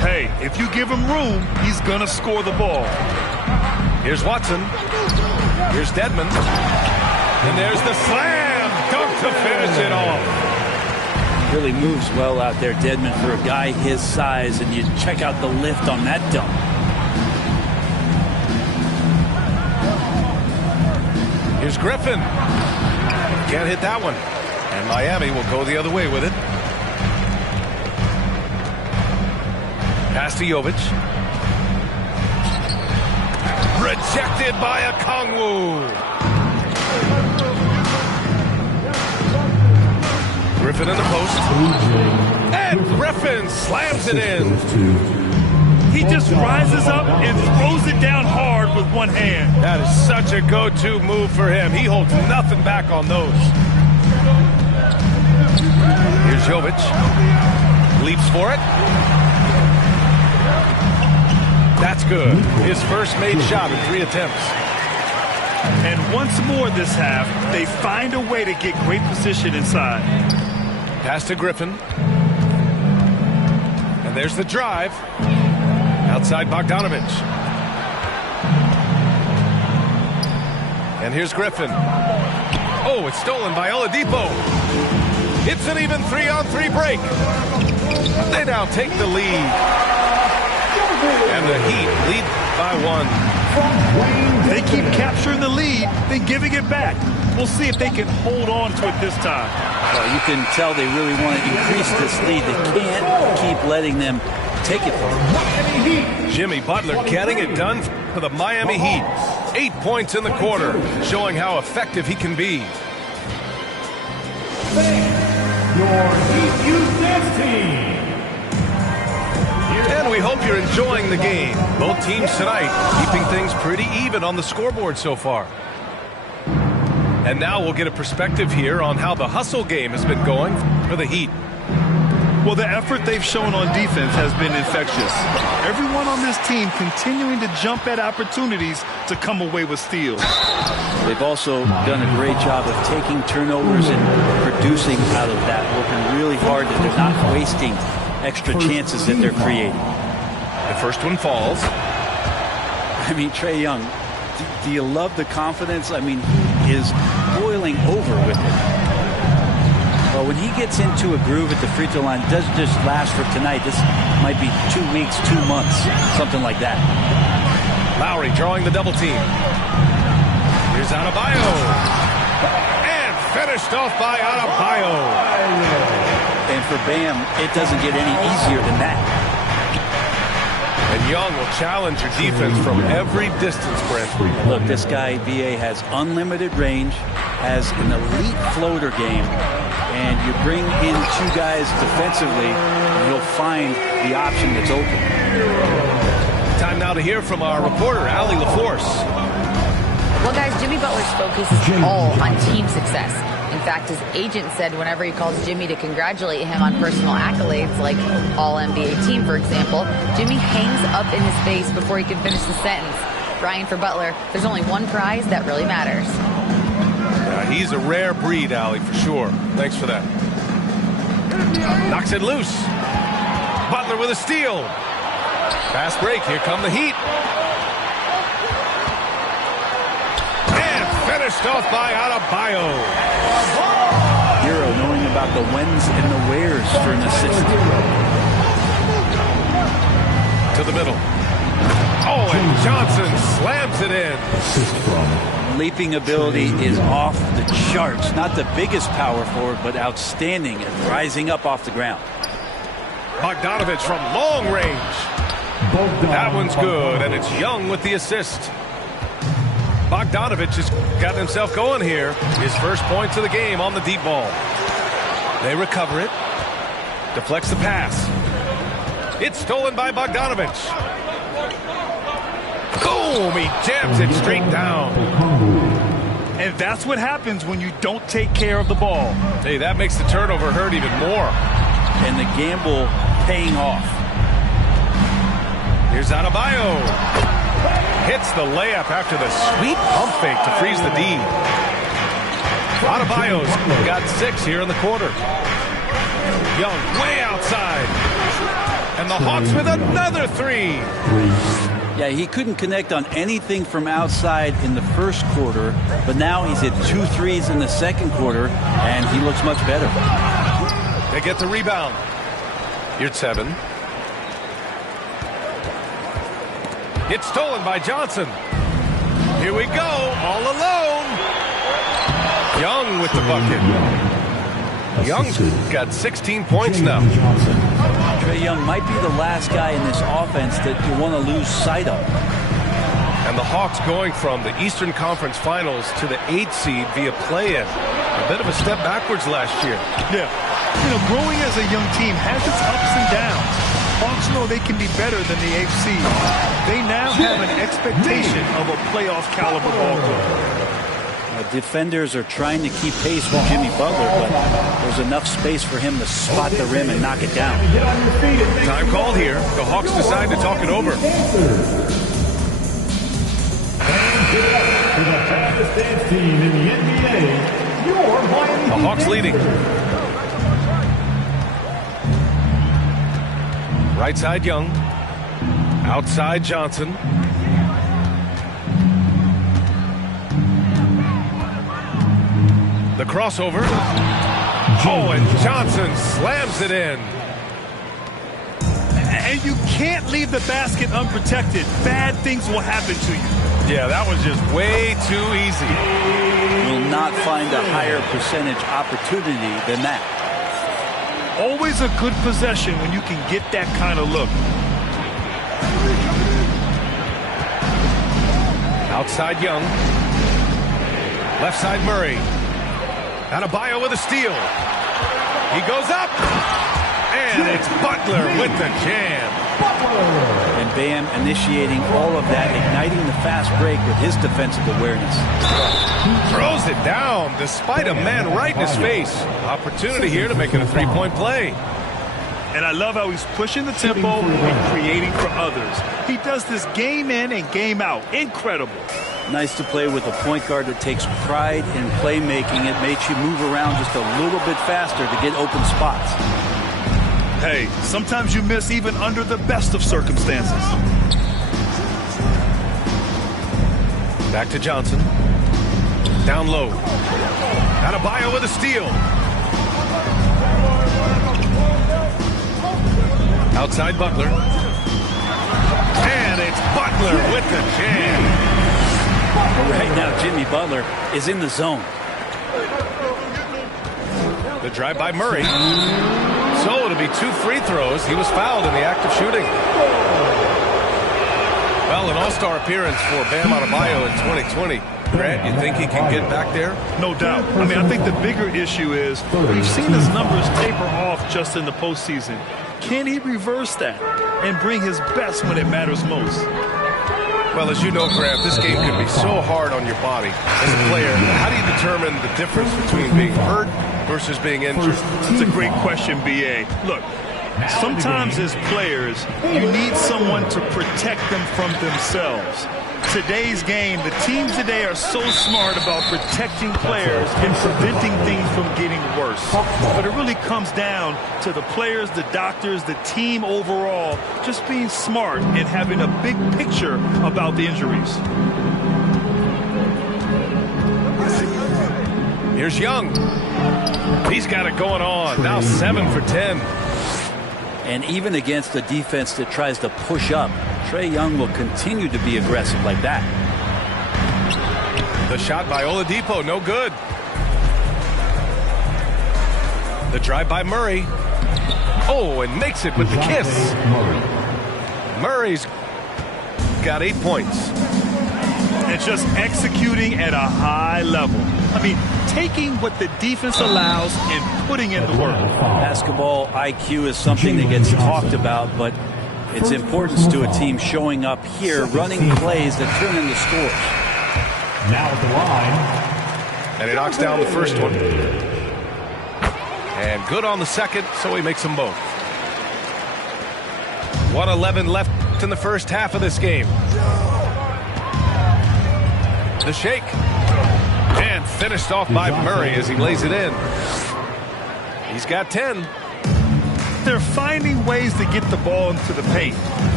Hey, if you give him room, he's going to score the ball. Here's Watson. Here's Dedmon. And there's the slam dunk to finish it off. Really moves well out there, Dedmon, for a guy his size, and you check out the lift on that dunk. Here's Griffin. Can't hit that one. And Miami will go the other way with it. Pass to Jovic. Rejected by Okongwu. Griffin in the post. And Griffin slams it in. He just rises up and throws it down hard with one hand. That is such a go-to move for him. He holds nothing back on those. Here's Jovic. Leaps for it. That's good. His first made shot in 3 attempts. And once more this half, they find a way to get great position inside. Pass to Griffin. And there's the drive. Outside Bogdanovic. And here's Griffin. Oh, it's stolen by Oladipo. It's an even 3-on-3 break. They now take the lead. And the Heat lead by 1. They keep capturing the lead, then giving it back. We'll see if they can hold on to it this time. Well, you can tell they really want to increase this lead. They can't keep letting them take it from them. Jimmy Butler getting it done for the Miami Heat. 8 points in the quarter, showing how effective he can be. Your Heat Youth Dance Team. And we hope you're enjoying the game. Both teams tonight keeping things pretty even on the scoreboard so far. And now we'll get a perspective here on how the hustle game has been going for the Heat. Well, the effort they've shown on defense has been infectious. Everyone on this team continuing to jump at opportunities to come away with steals. They've also done a great job of taking turnovers and producing out of that, working really hard that they're not wasting extra chances that they're creating. The first one falls. I mean, Trae Young, do you love the confidence? I mean, he is boiling over with it. Well, when he gets into a groove at the free throw line, it doesn't just last for tonight. This might be 2 weeks, 2 months, something like that. Lowry drawing the double team. Here's Adebayo. And finished off by Adebayo. And for Bam, it doesn't get any easier than that. And Young will challenge your defense from every distance, Brent. Look, this guy, BA, has unlimited range, has an elite floater game, and you bring in 2 guys defensively, and you'll find the option that's open. Time now to hear from our reporter, Allie LaForce. Well, guys, Jimmy Butler's focus is all on team success. In fact, his agent said whenever he calls Jimmy to congratulate him on personal accolades, like All-NBA team, for example, Jimmy hangs up in his face before he can finish the sentence. Ryan, for Butler, there's only one prize that really matters. Yeah, he's a rare breed, Allie, for sure. Thanks for that. Knocks it loose. Butler with a steal. Fast break. Here come the Heat. And finished off by Adebayo. Hero knowing about the whens and the wheres for an assist. To the middle. Oh, and Johnson slams it in. Leaping ability is off the charts. Not the biggest power forward, but outstanding at rising up off the ground. Bogdanovich from long range. That one's good, and it's Young with the assist. Bogdanovich has got himself going here. His first points of the game on the deep ball. They recover it. Deflects the pass. It's stolen by Bogdanovich. Boom! He jams it straight down. And that's what happens when you don't take care of the ball. Hey, that makes the turnover hurt even more. And the gamble paying off. Here's Adebayo. Hits the layup after the sweet pump fake to freeze the D. Adebayo's got 6 here in the quarter. Young way outside. And the Hawks with another 3. Yeah, he couldn't connect on anything from outside in the first quarter, but now he's hit 2 threes in the second quarter, and he looks much better. They get the rebound. Here's 7. It's stolen by Johnson. Here we go, all alone. Young with the bucket. Young's got 16 points now. Trae Young might be the last guy in this offense that you want to lose sight of. And the Hawks going from the Eastern Conference Finals to the 8th seed via play-in. A bit of a step backwards last year. Yeah. You know, growing as a young team has its ups and downs. Hawks know they can be better than the 8th seed. They now have an expectation of a playoff caliber ball club. Defenders are trying to keep pace with Jimmy Butler, but there's enough space for him to spot the rim and knock it down. Time called here. The Hawks decide to talk it over. The Hawks leading. Right side Young. Outside Johnson. The crossover. Oh, and Johnson slams it in. And you can't leave the basket unprotected. Bad things will happen to you. Yeah, that was just way too easy. Will not find a higher percentage opportunity than that. Always a good possession when you can get that kind of look. Outside Young. Left side Murray. Adebayo with a steal. He goes up. And it's Butler with the jam. And Bam initiating all of that, igniting the fast break with his defensive awareness. Throws it down despite a man right in his face. Opportunity here to make it a 3-point play. And I love how he's pushing the tempo and creating for others. He does this game in and game out. Incredible. Nice to play with a point guard that takes pride in playmaking. It makes you move around just a little bit faster to get open spots. Hey, sometimes you miss even under the best of circumstances. Back to Johnson. Down low. Adebayo with a steal. Outside Butler. And it's Butler with the jam. Right now, Jimmy Butler is in the zone. The drive by Murray. So it'll be 2 free throws. He was fouled in the act of shooting. Well, an all-star appearance for Bam Adebayo in 2020. Grant, you think he can get back there? No doubt. I mean, I think the bigger issue is we've seen his numbers taper off just in the postseason. Can he reverse that and bring his best when it matters most? Well, as you know, Grant, this game can be so hard on your body. As a player, how do you determine the difference between being hurt versus being injured? That's a great question, B.A. Look, sometimes as players, you need someone to protect them from themselves. Today's game, the teams today are so smart about protecting players and preventing things from getting worse. But it really comes down to the players, the doctors, the team overall, just being smart and having a big picture about the injuries. Here's Young. He's got it going on. Now 7 for 10. And even against a defense that tries to push up, Trae Young will continue to be aggressive like that. The shot by Oladipo, no good. The drive by Murray. Oh, and makes it with the kiss. Murray's got 8 points. And just executing at a high level. I mean, taking what the defense allows and putting in the work. Basketball IQ is something that gets talked about, but its importance to a team showing up here, running plays that turn into scores. Now at the line. And he knocks down the first one. And good on the second, so he makes them both. 1:11 left in the first half of this game. The shake. And finished off by Murray as he lays it in. He's got 10. They're finding ways to get the ball into the paint.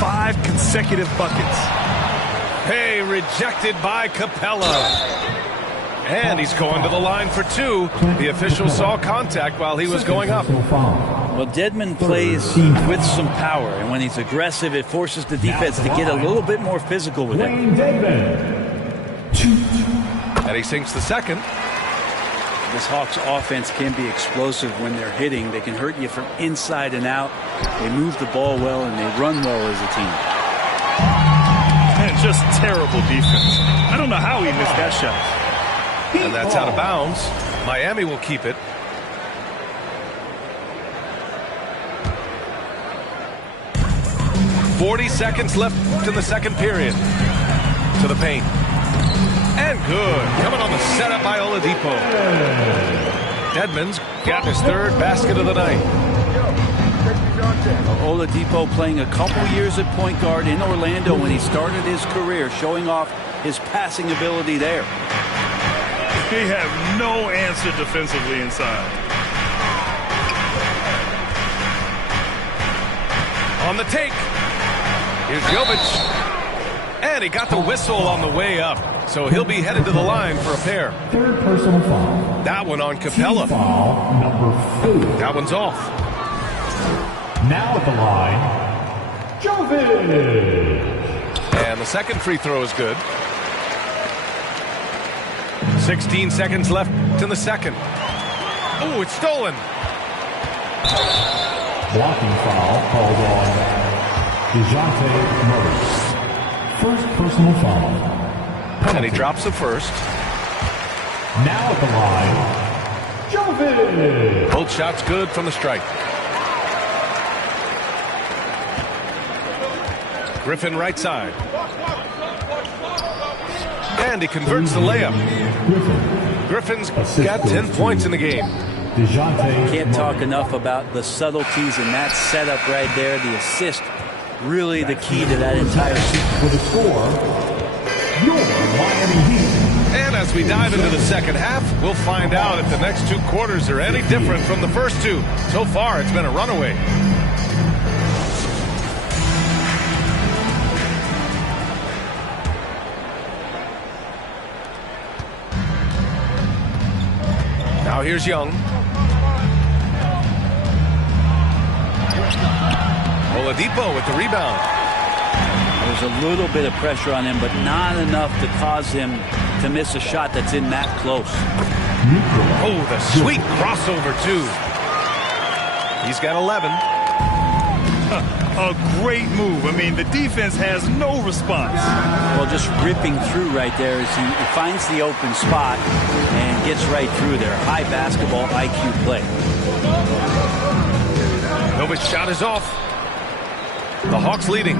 5 consecutive buckets. Hey, rejected by Capella. And he's going to the line for 2. The official saw contact while he was going up. Well, Dedmon plays with some power, and when he's aggressive, it forces the defense to get a little bit more physical with him. And he sinks the second. This Hawks offense can be explosive when they're hitting. They can hurt you from inside and out. They move the ball well, and they run well as a team. And just terrible defense. I don't know how he missed that shot. And that's out of bounds. Miami will keep it. .40 seconds left in the second period. To the paint. And good. Coming on the setup by Oladipo. Dedmon's got his 3rd basket of the night. Oladipo playing a couple years at point guard in Orlando when he started his career, showing off his passing ability there. They have no answer defensively inside. On the take. Here's Jovic. And he got the whistle on the way up. So he'll be headed to the line for a pair. 3rd personal foul. That one on Capella. Team foul number 4. That one's off. Now at the line, Jovic. And the second free throw is good. 16 seconds left in the second. Oh, it's stolen. Blocking foul called on DeJounte Murray. 1st personal foul. And he drops the first. Now at the line, Jovic. Both shots good from the stripe. Griffin right side. And he converts the layup. Griffin's got 10 points in the game. Can't talk enough about the subtleties in that setup right there. The assist, really the key to that entire sequence. For the score, your Miami Heat. And as we dive into the second half, we'll find out if the next 2 quarters are any different from the first 2. So far, it's been a runaway. Now here's Young. Oladipo with the rebound. There's a little bit of pressure on him, but not enough to cause him to miss a shot that's in that close. Oh, the sweet crossover, too. He's got 11. A great move. I mean, the defense has no response. Well, just ripping through right there as he finds the open spot and gets right through there. High basketball IQ play. Novic's shot is off. The Hawks leading.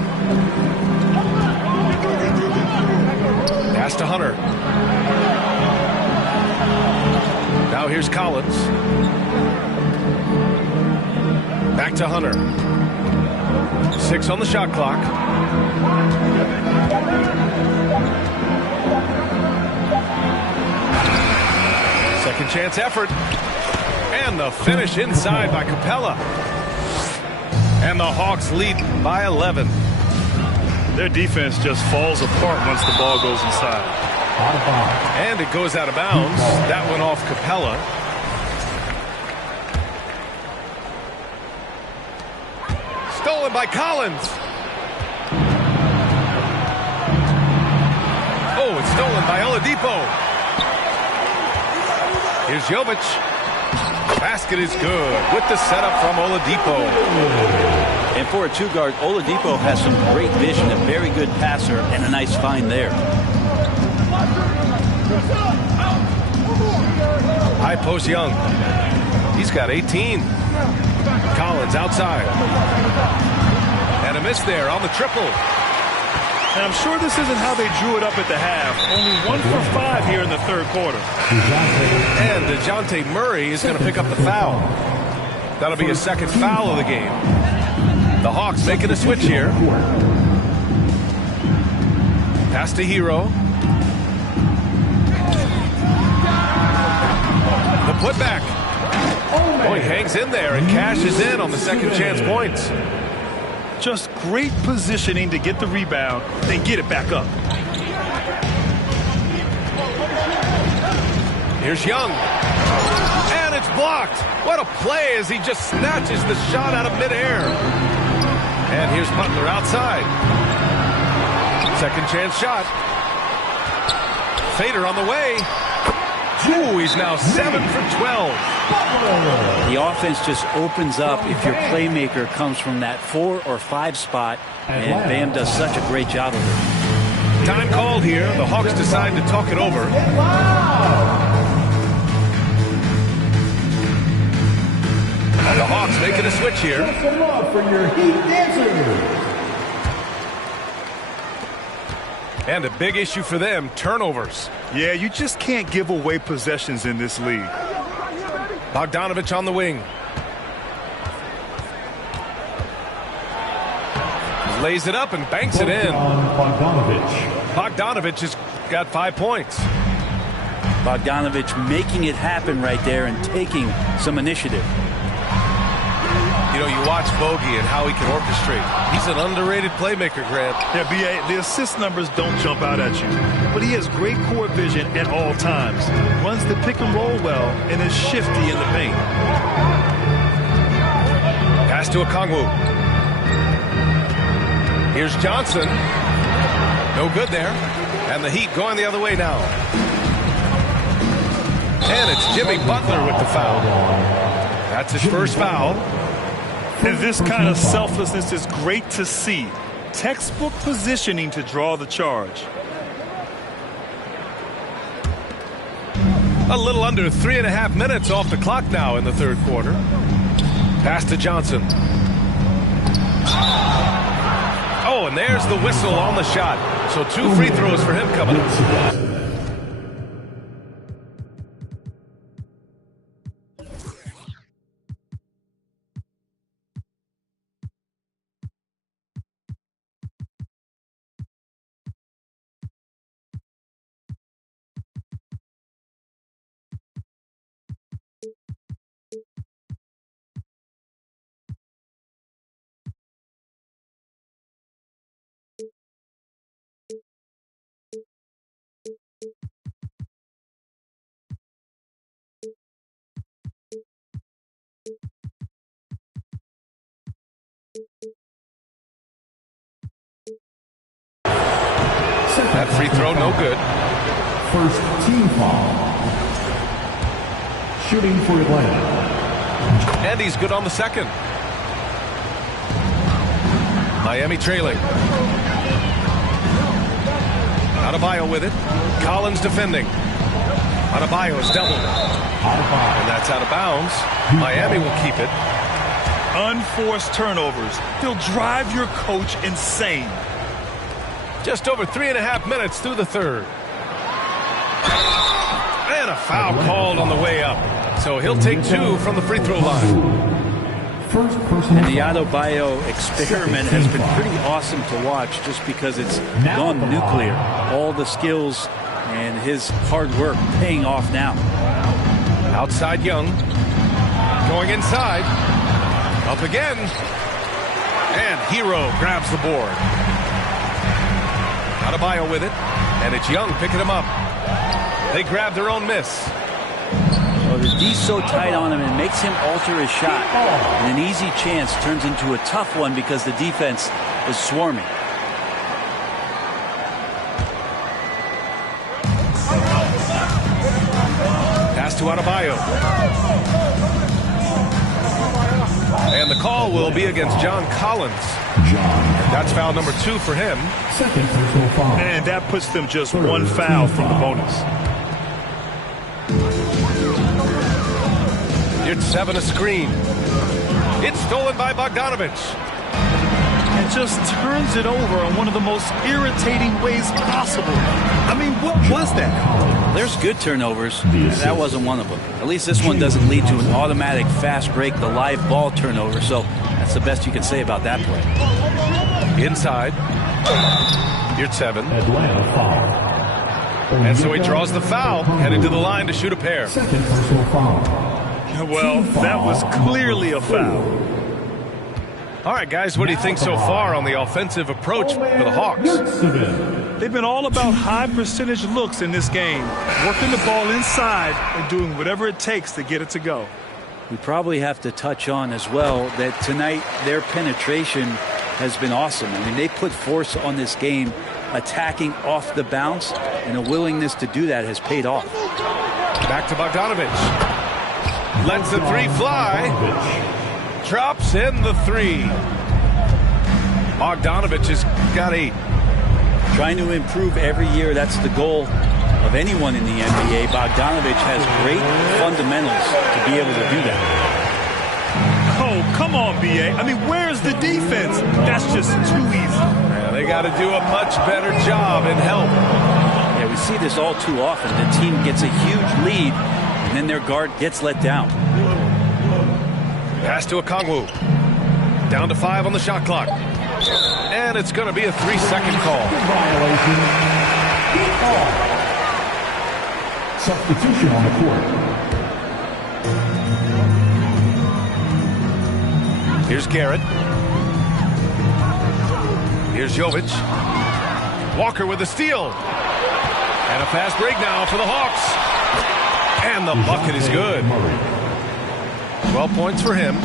Pass to Hunter. Now here's Collins. Back to Hunter. 6 on the shot clock. Second chance effort. And the finish inside by Capella. And the Hawks lead by 11. Their defense just falls apart once the ball goes inside. And it goes out of bounds. That went off Capella. Stolen by Collins. Oh, it's stolen by Oladipo. Here's Jovic. Basket is good with the setup from Oladipo. And for a two-guard, Oladipo has some great vision, a very good passer, and a nice find there. High post Young. He's got 18. Collins outside. And a miss there on the triple. And I'm sure this isn't how they drew it up at the half. Only 1 for 5 here in the third quarter. And DeJounte Murray is going to pick up the foul. That'll be his second foul of the game. The Hawks making a switch here. Pass to Hero. The putback. Oh, he hangs in there and cashes in on the second chance points. Just great positioning to get the rebound, then get it back up. Here's Young. And it's blocked. What a play as he just snatches the shot out of midair. And here's Butler outside. Second chance shot. Fader on the way. Ooh, he's now 7 for 12. The offense just opens up if your playmaker comes from that 4 or 5 spot, and Bam does such a great job of it. Time called here. The Hawks decide to talk it over. The Hawks making a switch here. For your Heat dancers. And a big issue for them, turnovers. Yeah, you just can't give away possessions in this league. Bogdanovich on the wing. Lays it up and banks it in. Bogdanovich has got 5 points. Bogdanovich making it happen right there and taking some initiative. You know, you watch Bogey and how he can orchestrate. He's an underrated playmaker, Grant. Yeah, B.A., the assist numbers don't jump out at you, but he has great court vision at all times. Runs the pick and roll well and is shifty in the paint. Pass to Okongwu. Here's Johnson. No good there. And the Heat going the other way now. And it's Jimmy Butler with the foul. That's his first foul. And this kind of selflessness is great to see. Textbook positioning to draw the charge. A little under 3.5 minutes off the clock now in the third quarter. Pass to Johnson. Oh, and there's the whistle on the shot. So 2 free throws for him coming up. That free throw, no good. First team foul. Shooting for Atlanta. And he's good on the second. Miami trailing. Adebayo with it. Collins defending. Adebayo is doubled. And that's out of bounds. Miami will keep it. Unforced turnovers. They'll drive your coach insane. Just over 3.5 minutes through the third. And a foul called on the way up. So he'll take 2 from the free throw line. And the Adebayo experiment has been pretty awesome to watch just because it's gone nuclear. All the skills and his hard work paying off now. Outside Young. Going inside. Up again. And Hero grabs the board. Adebayo with it. And it's Young picking him up. They grab their own miss. Well, the D's so tight on him and makes him alter his shot. And an easy chance turns into a tough one because the defense is swarming. Pass to Adebayo. And the call will be against John Collins. That's foul number 2 for him. And that puts them just 1 foul from the bonus. It's 7 a screen. It's stolen by Bogdanovic. And just turns it over in one of the most irritating ways possible. I mean, what was that? There's good turnovers. That wasn't one of them. At least this one doesn't lead to an automatic fast break, the live ball turnover. So that's the best you can say about that play. Inside. Here's 7. Atlanta foul. And so he draws the foul, headed to the line to shoot a pair. Second personal foul. Well, that was clearly a foul. All right, guys, what do you think so far on the offensive approach for the Hawks? They've been all about high percentage looks in this game, working the ball inside and doing whatever it takes to get it to go. We probably have to touch on as well that tonight their penetration has been awesome. I mean, they put force on this game, attacking off the bounce, and a willingness to do that has paid off. Back to Bogdanovic. Lets the 3 fly. Drops in the 3. Bogdanovic has got 8. Trying to improve every year, that's the goal of anyone in the NBA. Bogdanovic has great fundamentals to be able to do that. Oh, come on, B.A. I mean, where's the defense? That's just too easy. Yeah, they got to do a much better job in help. Yeah, we see this all too often. The team gets a huge lead, and then their guard gets let down. Pass to Okongwu. Down to 5 on the shot clock. And it's going to be a 3-second call. Violation. Substitution on the court. Here's Garrett. Here's Jovic. Walker with a steal. And a fast break now for the Hawks. And the bucket is good. 12 points for him.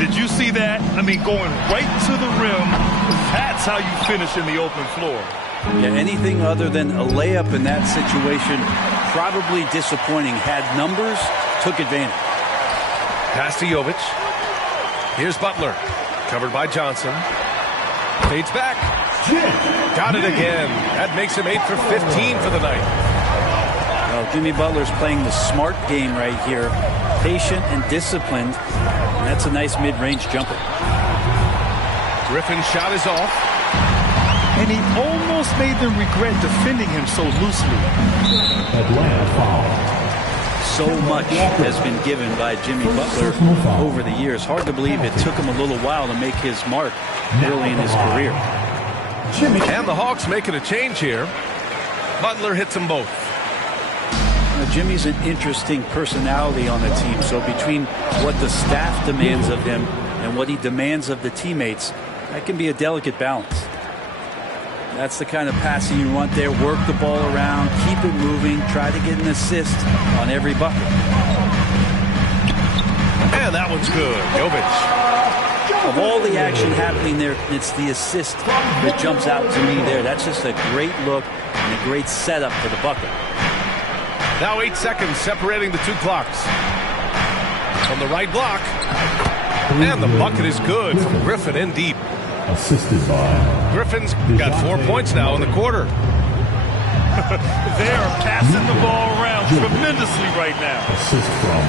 Did you see that? I mean, going right to the rim. That's how you finish in the open floor. Yeah, anything other than a layup in that situation, probably disappointing. Had numbers, took advantage. Pass to Jovic. Here's Butler. Covered by Johnson. Fades back. Got it again. That makes him 8 for 15 for the night. Well, Jimmy Butler's playing the smart game right here. Patient and disciplined. And that's a nice mid-range jumper. Griffin's shot is off. And he almost made them regret defending him so loosely. Atlanta foul. So much has been given by Jimmy Butler over the years. Hard to believe it took him a little while to make his mark early in his career. And the Hawks making a change here. Butler hits them both. Now, Jimmy's an interesting personality on the team. So between what the staff demands of him and what he demands of the teammates, that can be a delicate balance. That's the kind of passing you want there. Work the ball around, keep it moving, try to get an assist on every bucket. And that one's good. Jovic. Of all the action happening there, it's the assist that jumps out to me there. That's just a great look and a great setup for the bucket. Now 8 seconds separating the 2 clocks. From the right block. And the bucket is good from Griffin in deep. Assisted by Griffin's got 4 points now in the quarter. They are passing the ball around tremendously right now. assist from.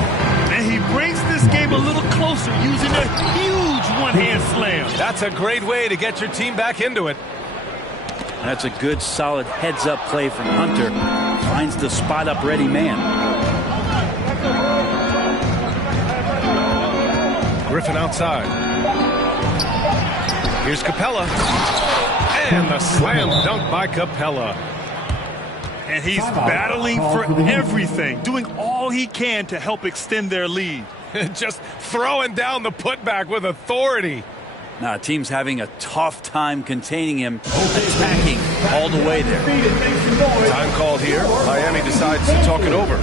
And he brings this game a little closer using a huge one-hand slam. That's a great way to get your team back into it. That's a good, solid heads-up play from Hunter. finds the spot-up ready man. Griffin outside. Here's Capella. And the slam dunk by Capella. And he's battling for everything, doing all he can to help extend their lead. Just throwing down the putback with authority. Now, team's having a tough time containing him, attacking all the way there. Time called here. Miami decides to talk it over.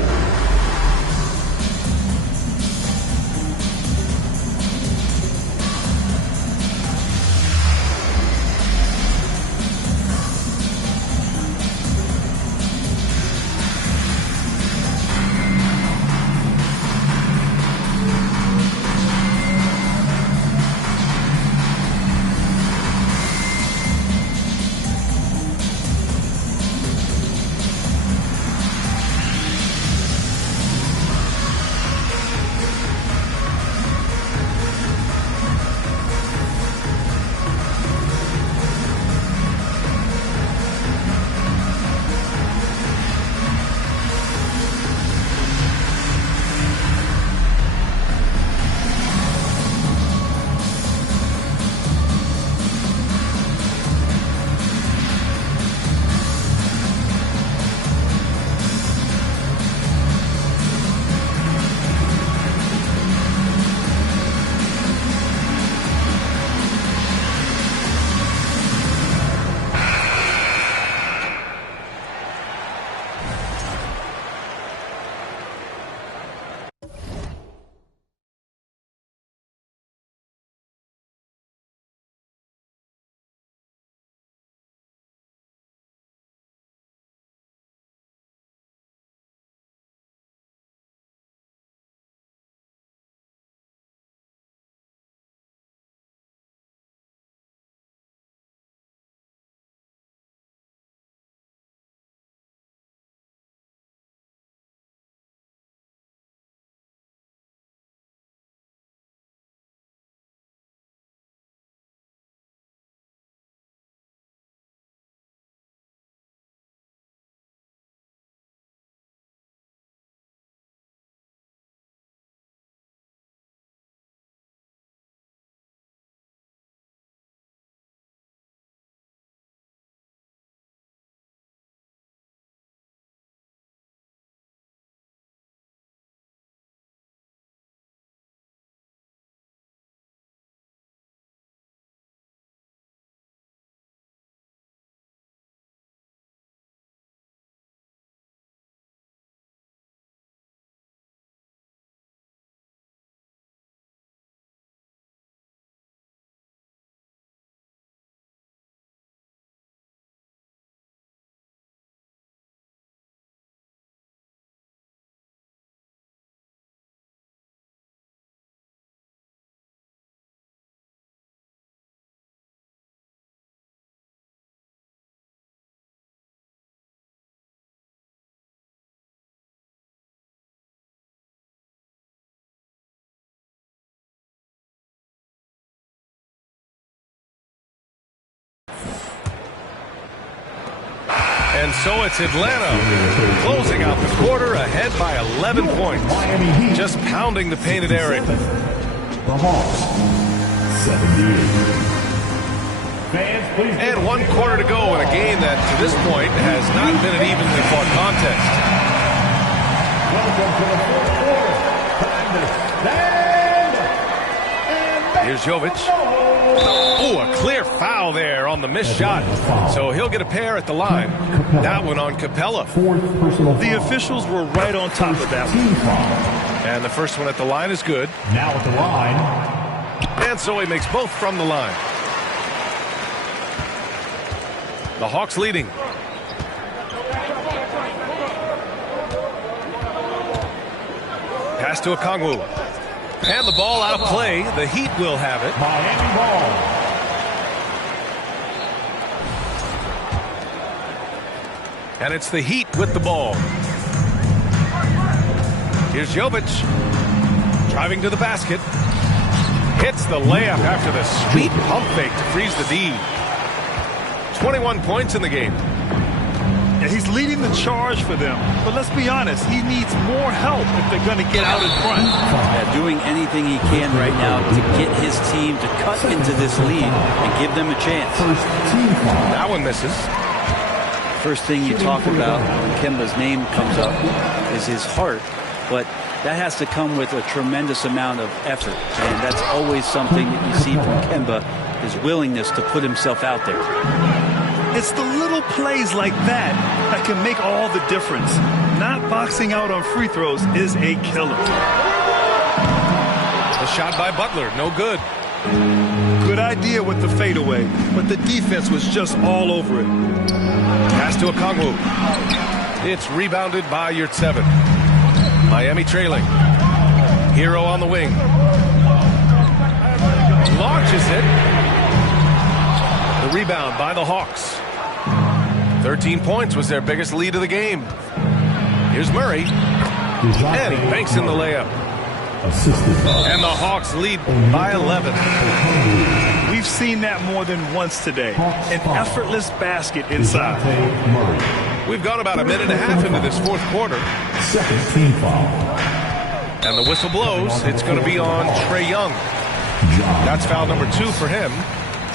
And so it's Atlanta closing out the quarter ahead by 11 points. Just pounding the painted area. The Hawks, 78. Fans, please. And 1 quarter to go in a game that, to this point, has not been an evenly fought contest. Welcome to the fourth quarter. Time to stand. Here's Jovic. Oh, a clear foul there on the missed shot. So he'll get a pair at the line. That one on Capella. The officials were right on top of that one. And the first one at the line is good. Now at the line. And so he makes both from the line. The Hawks leading. Pass to Okongwu. And the ball out of play. The Heat will have it. Miami ball. And it's the Heat with the ball. Here's Jovic. Driving to the basket. Hits the layup after the sweet pump fake to freeze the D. 21 points in the game. Yeah, he's leading the charge for them, but let's be honest, he needs more help if they're going to get out in front. Yeah, doing anything he can right now to get his team to cut into this lead and give them a chance. That one misses. First thing you talk about when Kemba's name comes up is his heart, but that has to come with a tremendous amount of effort, and that's always something that you see from Kemba, his willingness to put himself out there. It's the little plays like that that can make all the difference. Not boxing out on free throws is a killer. The shot by Butler, no good. Good idea with the fadeaway, but the defense was just all over it. Pass to Okongwu. It's rebounded by Yurtseven. Miami trailing. Hero on the wing. Launches it. The rebound by the Hawks. 13 points was their biggest lead of the game. Here's Murray. And he banks in the layup. And the Hawks lead by 11. We've seen that more than once today. An effortless basket inside. We've gone about a minute and a half into this fourth quarter. Second team foul. And the whistle blows. It's going to be on Trae Young. That's foul number 2 for him.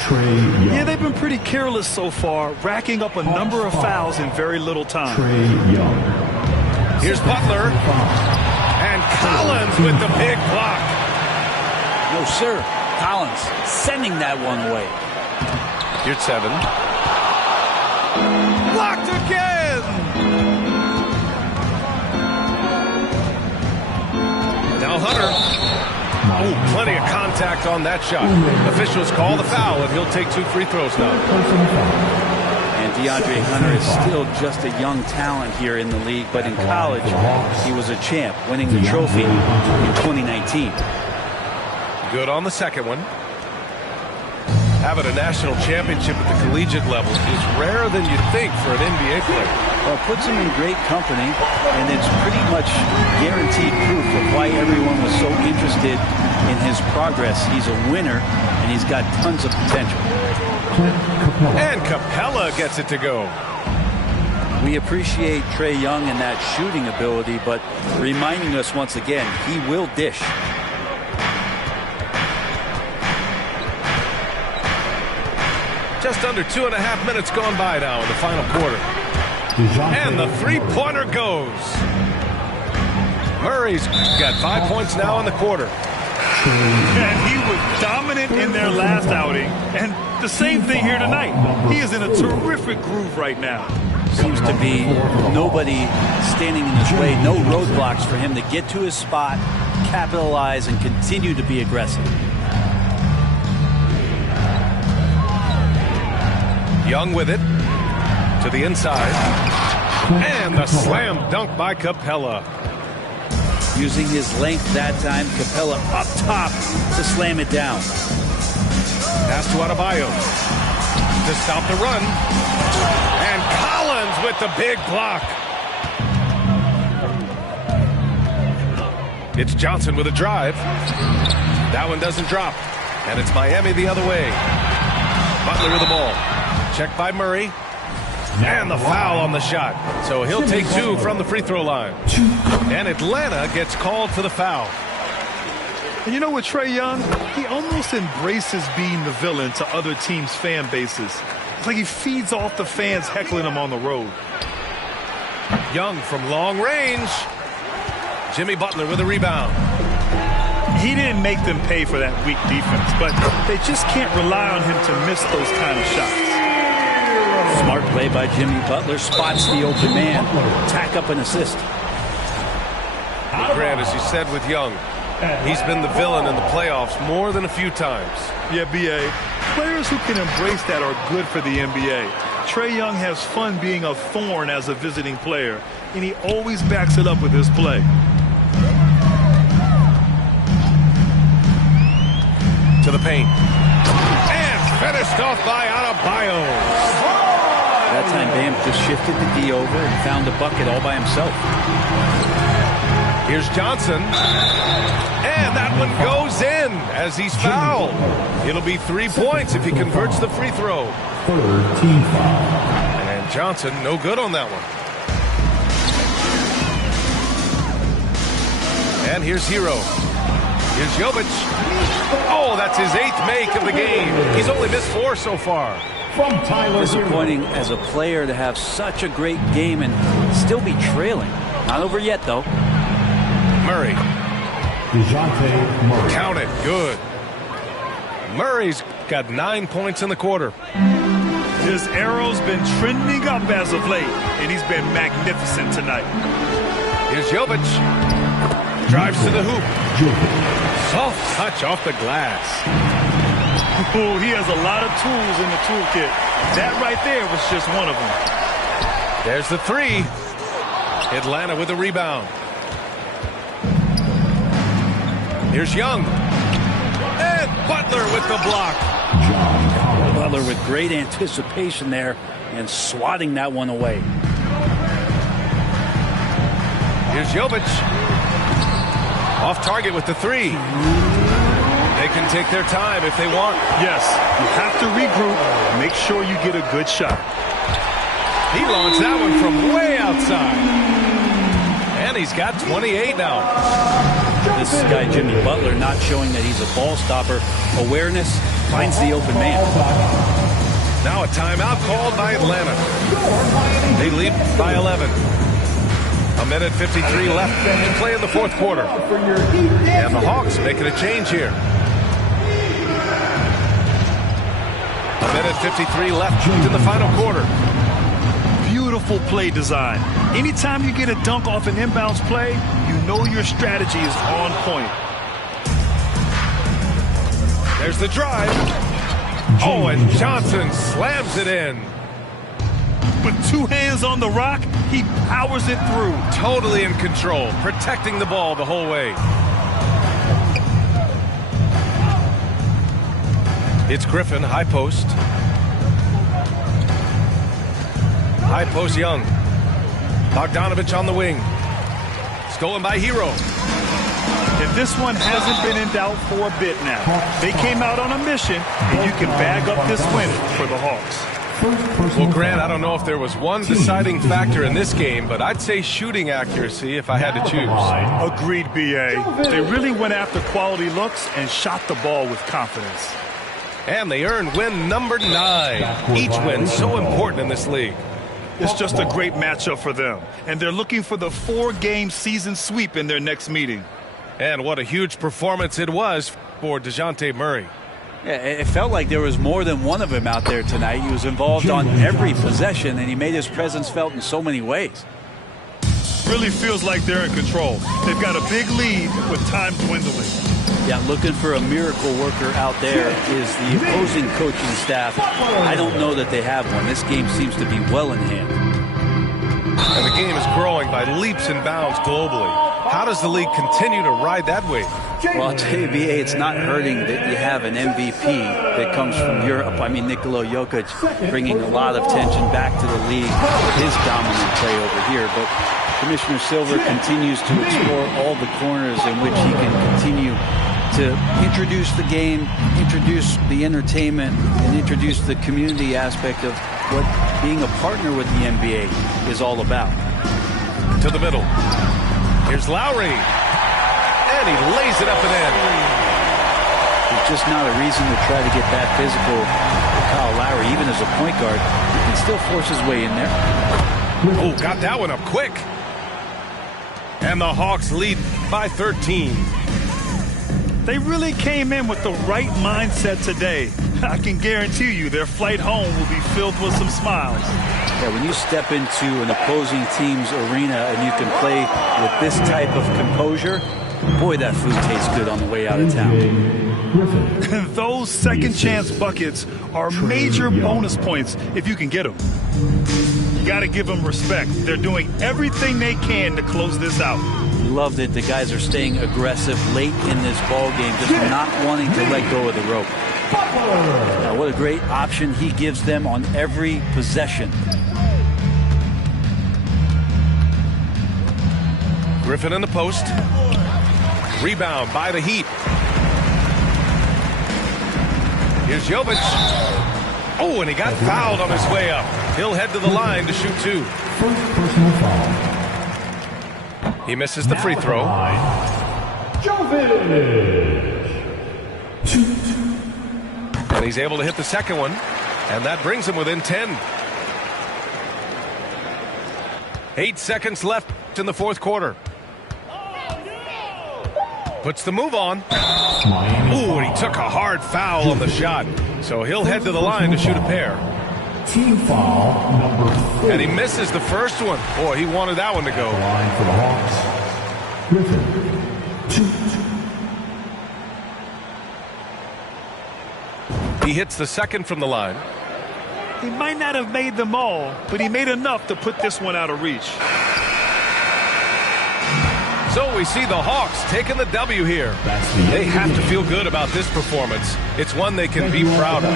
Yeah, they've been pretty careless so far, racking up a number of fouls in very little time. Here's Butler. And Collins with the big block. No, sir. Collins sending that one away. Yurtseven. Blocked again. Now Hunter. Oh, plenty of contact on that shot. Officials call the foul, and he'll take 2 free throws now. And DeAndre Hunter is still just a young talent here in the league, but in college, he was a champ, winning the trophy in 2019. Good on the second one. Having a national championship at the collegiate level is rarer than you'd think for an NBA player. Well, it puts him in great company, and it's pretty much guaranteed proof of why everyone was so interested in his progress. He's a winner, and he's got tons of potential. And Capella gets it to go. We appreciate Trae Young and that shooting ability, but reminding us once again, he will dish. Just under 2.5 minutes gone by now in the final quarter. And the three-pointer goes. Murray's got 5 points now in the quarter. And he was dominant in their last outing. And the same thing here tonight. He is in a terrific groove right now. Seems to be nobody standing in his way, no roadblocks for him to get to his spot, capitalize, and continue to be aggressive. Young with it to the inside. And the slam dunk by Capella. Using his length that time, Capella up top to slam it down. Pass to Adebayo to stop the run. And Collins with the big block. It's Johnson with a drive. That one doesn't drop. And it's Miami the other way. Butler with the ball. Checked by Murray. And the foul on the shot. So he'll take 2 from the free throw line. And Atlanta gets called for the foul. And you know what, Trae Young? He almost embraces being the villain to other teams' fan bases. It's like he feeds off the fans heckling him on the road. Young from long range. Jimmy Butler with a rebound. He didn't make them pay for that weak defense, but they just can't rely on him to miss those kind of shots. Smart play by Jimmy Butler, spots the open man, tack up an assist. Grant, as you said with Young, he's been the villain in the playoffs more than a few times. Yeah, B.A. Players who can embrace that are good for the NBA. Trae Young has fun being a thorn as a visiting player, and he always backs it up with his play. To the paint. And finished off by Adebayo. That time Bam just shifted the D over and found the bucket all by himself. Here's Johnson. And that one goes in as he's fouled. It'll be 3 points if he converts the free throw. Third team foul. And Johnson, no good on that one. And here's Hero. Here's Jovic. Oh, that's his 8th make of the game. He's only missed 4 so far. From Tyler. Disappointing as a player to have such a great game and still be trailing. Not over yet, though. Murray. DeJounte Murray. Count it. Good. Murray's got 9 points in the quarter. His arrow's been trending up as of late, and he's been magnificent tonight. Here's Jovic. Drives to the hoop. Soft touch off the glass. Oh, he has a lot of tools in the toolkit. That right there was just one of them. There's the 3. Atlanta with a rebound. Here's Young. And Butler with the block. Butler with great anticipation there and swatting that one away. Here's Jovic. Off target with the 3. They can take their time if they want. Yes, you have to regroup. Make sure you get a good shot. He launched that one from way outside. And he's got 28 now. This guy, Jimmy Butler, not showing that he's a ball stopper. Awareness finds the open man. Now a timeout called by Atlanta. They lead by 11. A minute 53 left to play in the 4th quarter. And the Hawks making a change here. A minute 53 left in the final quarter. Beautiful play design. Anytime you get a dunk off an inbounds play, you know your strategy is on point. There's the drive. Oh, and Johnson slams it in. With 2 hands on the rock, he powers it through. Totally in control, protecting the ball the whole way. It's Griffin, high post. High post Young. Bogdanovich on the wing. Stolen by Hero. And this one hasn't been in doubt for a bit now. They came out on a mission, and you can bag up this win for the Hawks. Well, Grant, I don't know if there was one deciding factor in this game, but I'd say shooting accuracy if I had to choose. Agreed, B.A. They really went after quality looks and shot the ball with confidence. And they earned win number 9. Each win so important in this league. It's just a great matchup for them, and they're looking for the 4-game season sweep in their next meeting. And what a huge performance it was for DeJounte Murray. Yeah, it felt like there was more than one of him out there tonight. He was involved on every possession, and he made his presence felt in so many ways. Really feels like they're in control. They've got a big lead with time dwindling. Yeah, looking for a miracle worker out there is the opposing coaching staff. I don't know that they have one. This game seems to be well in hand. And the game is growing by leaps and bounds globally. How does the league continue to ride that wave? Well, I'll tell you, B.A., it's not hurting that you have an MVP that comes from Europe. I mean, Nikola Jokic bringing a lot of tension back to the league with his dominant play over here. But Commissioner Silver continues to explore all the corners in which he can continue to introduce the game, introduce the entertainment, and introduce the community aspect of what being a partner with the NBA is all about. To the middle. Here's Lowry. And he lays it up and in. There's just not a reason to try to get that physical with Kyle Lowry. Even as a point guard, he can still force his way in there. Oh, got that one up quick. And the Hawks lead by 13. They really came in with the right mindset today. I can guarantee you their flight home will be filled with some smiles. Yeah, when you step into an opposing team's arena and you can play with this type of composure, boy, that food tastes good on the way out of town. Those second chance buckets are major bonus points if you can get them. You got to give them respect. They're doing everything they can to close this out. Love that the guys are staying aggressive late in this ball game, just not wanting to let go of the rope. Now, what a great option he gives them on every possession. Griffin in the post. Rebound by the Heat. Here's Jovic. Oh, and he got fouled on his way up. He'll head to the line to shoot 2. First personal foul. He misses the free throw. Jovic. And he's able to hit the second one. And that brings him within 10. 8 seconds left in the fourth quarter. Puts the move on. Ooh, and he took a hard foul on the shot. So he'll head to the line to shoot a pair. Team foul number 4. And he misses the first one. Boy, he wanted that one to go. Line for the Hawks. Griffin. 2. He hits the second from the line. He might not have made them all, but he made enough to put this one out of reach. So we see the Hawks taking the W here. They have to feel good about this performance. It's one they can be proud of.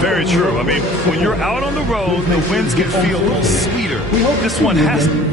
Very true. I mean, when you're out on the road, the wins can feel a little sweeter. This one has to.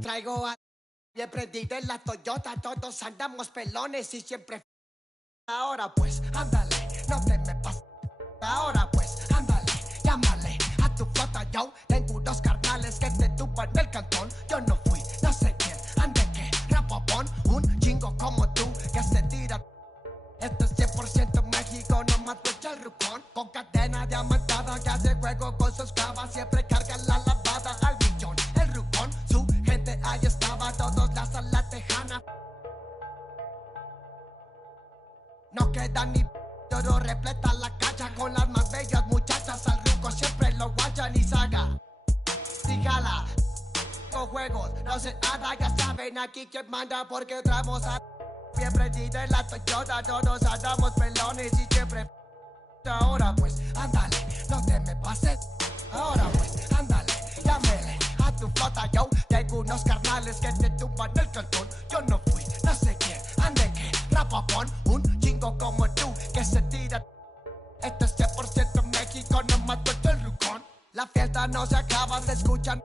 Traigo a bien prendido en la Toyota, todos andamos pelones y siempre. Ahora pues, ándale, no te me pases. Ahora pues, ándale, llámale a tu flota, yo tengo unos carnales que te tupan del cantón. Yo no fui, no sé quién, ande que rapopón, un chingo como tú que se tira. Esto es 100% México, no mato el rucón. Con cadena diamantada que hace juego con sus clavas, siempre carga la lavada al millón. El rucón, su gente ahí estaba, todos las a la tejana. No queda ni oro, repleta la cacha con las más bellas muchachas. Al ruco siempre lo guachan y saga. Dígala, con juegos, no sé nada, ya saben aquí quién manda porque traemos a. Bien prendida en la Toyota, todos andamos pelones y siempre. Ahora pues, ándale, no te me pases. Ahora pues, ándale, llámele a tu flota, yo tengo unos carnales que te tumban el cantón. Yo no fui, no sé quién, ande que rapapón, un chingo como tú que se tira. Esto es 100% México, no mato el rucón. La fiesta no se acaba, se escuchan.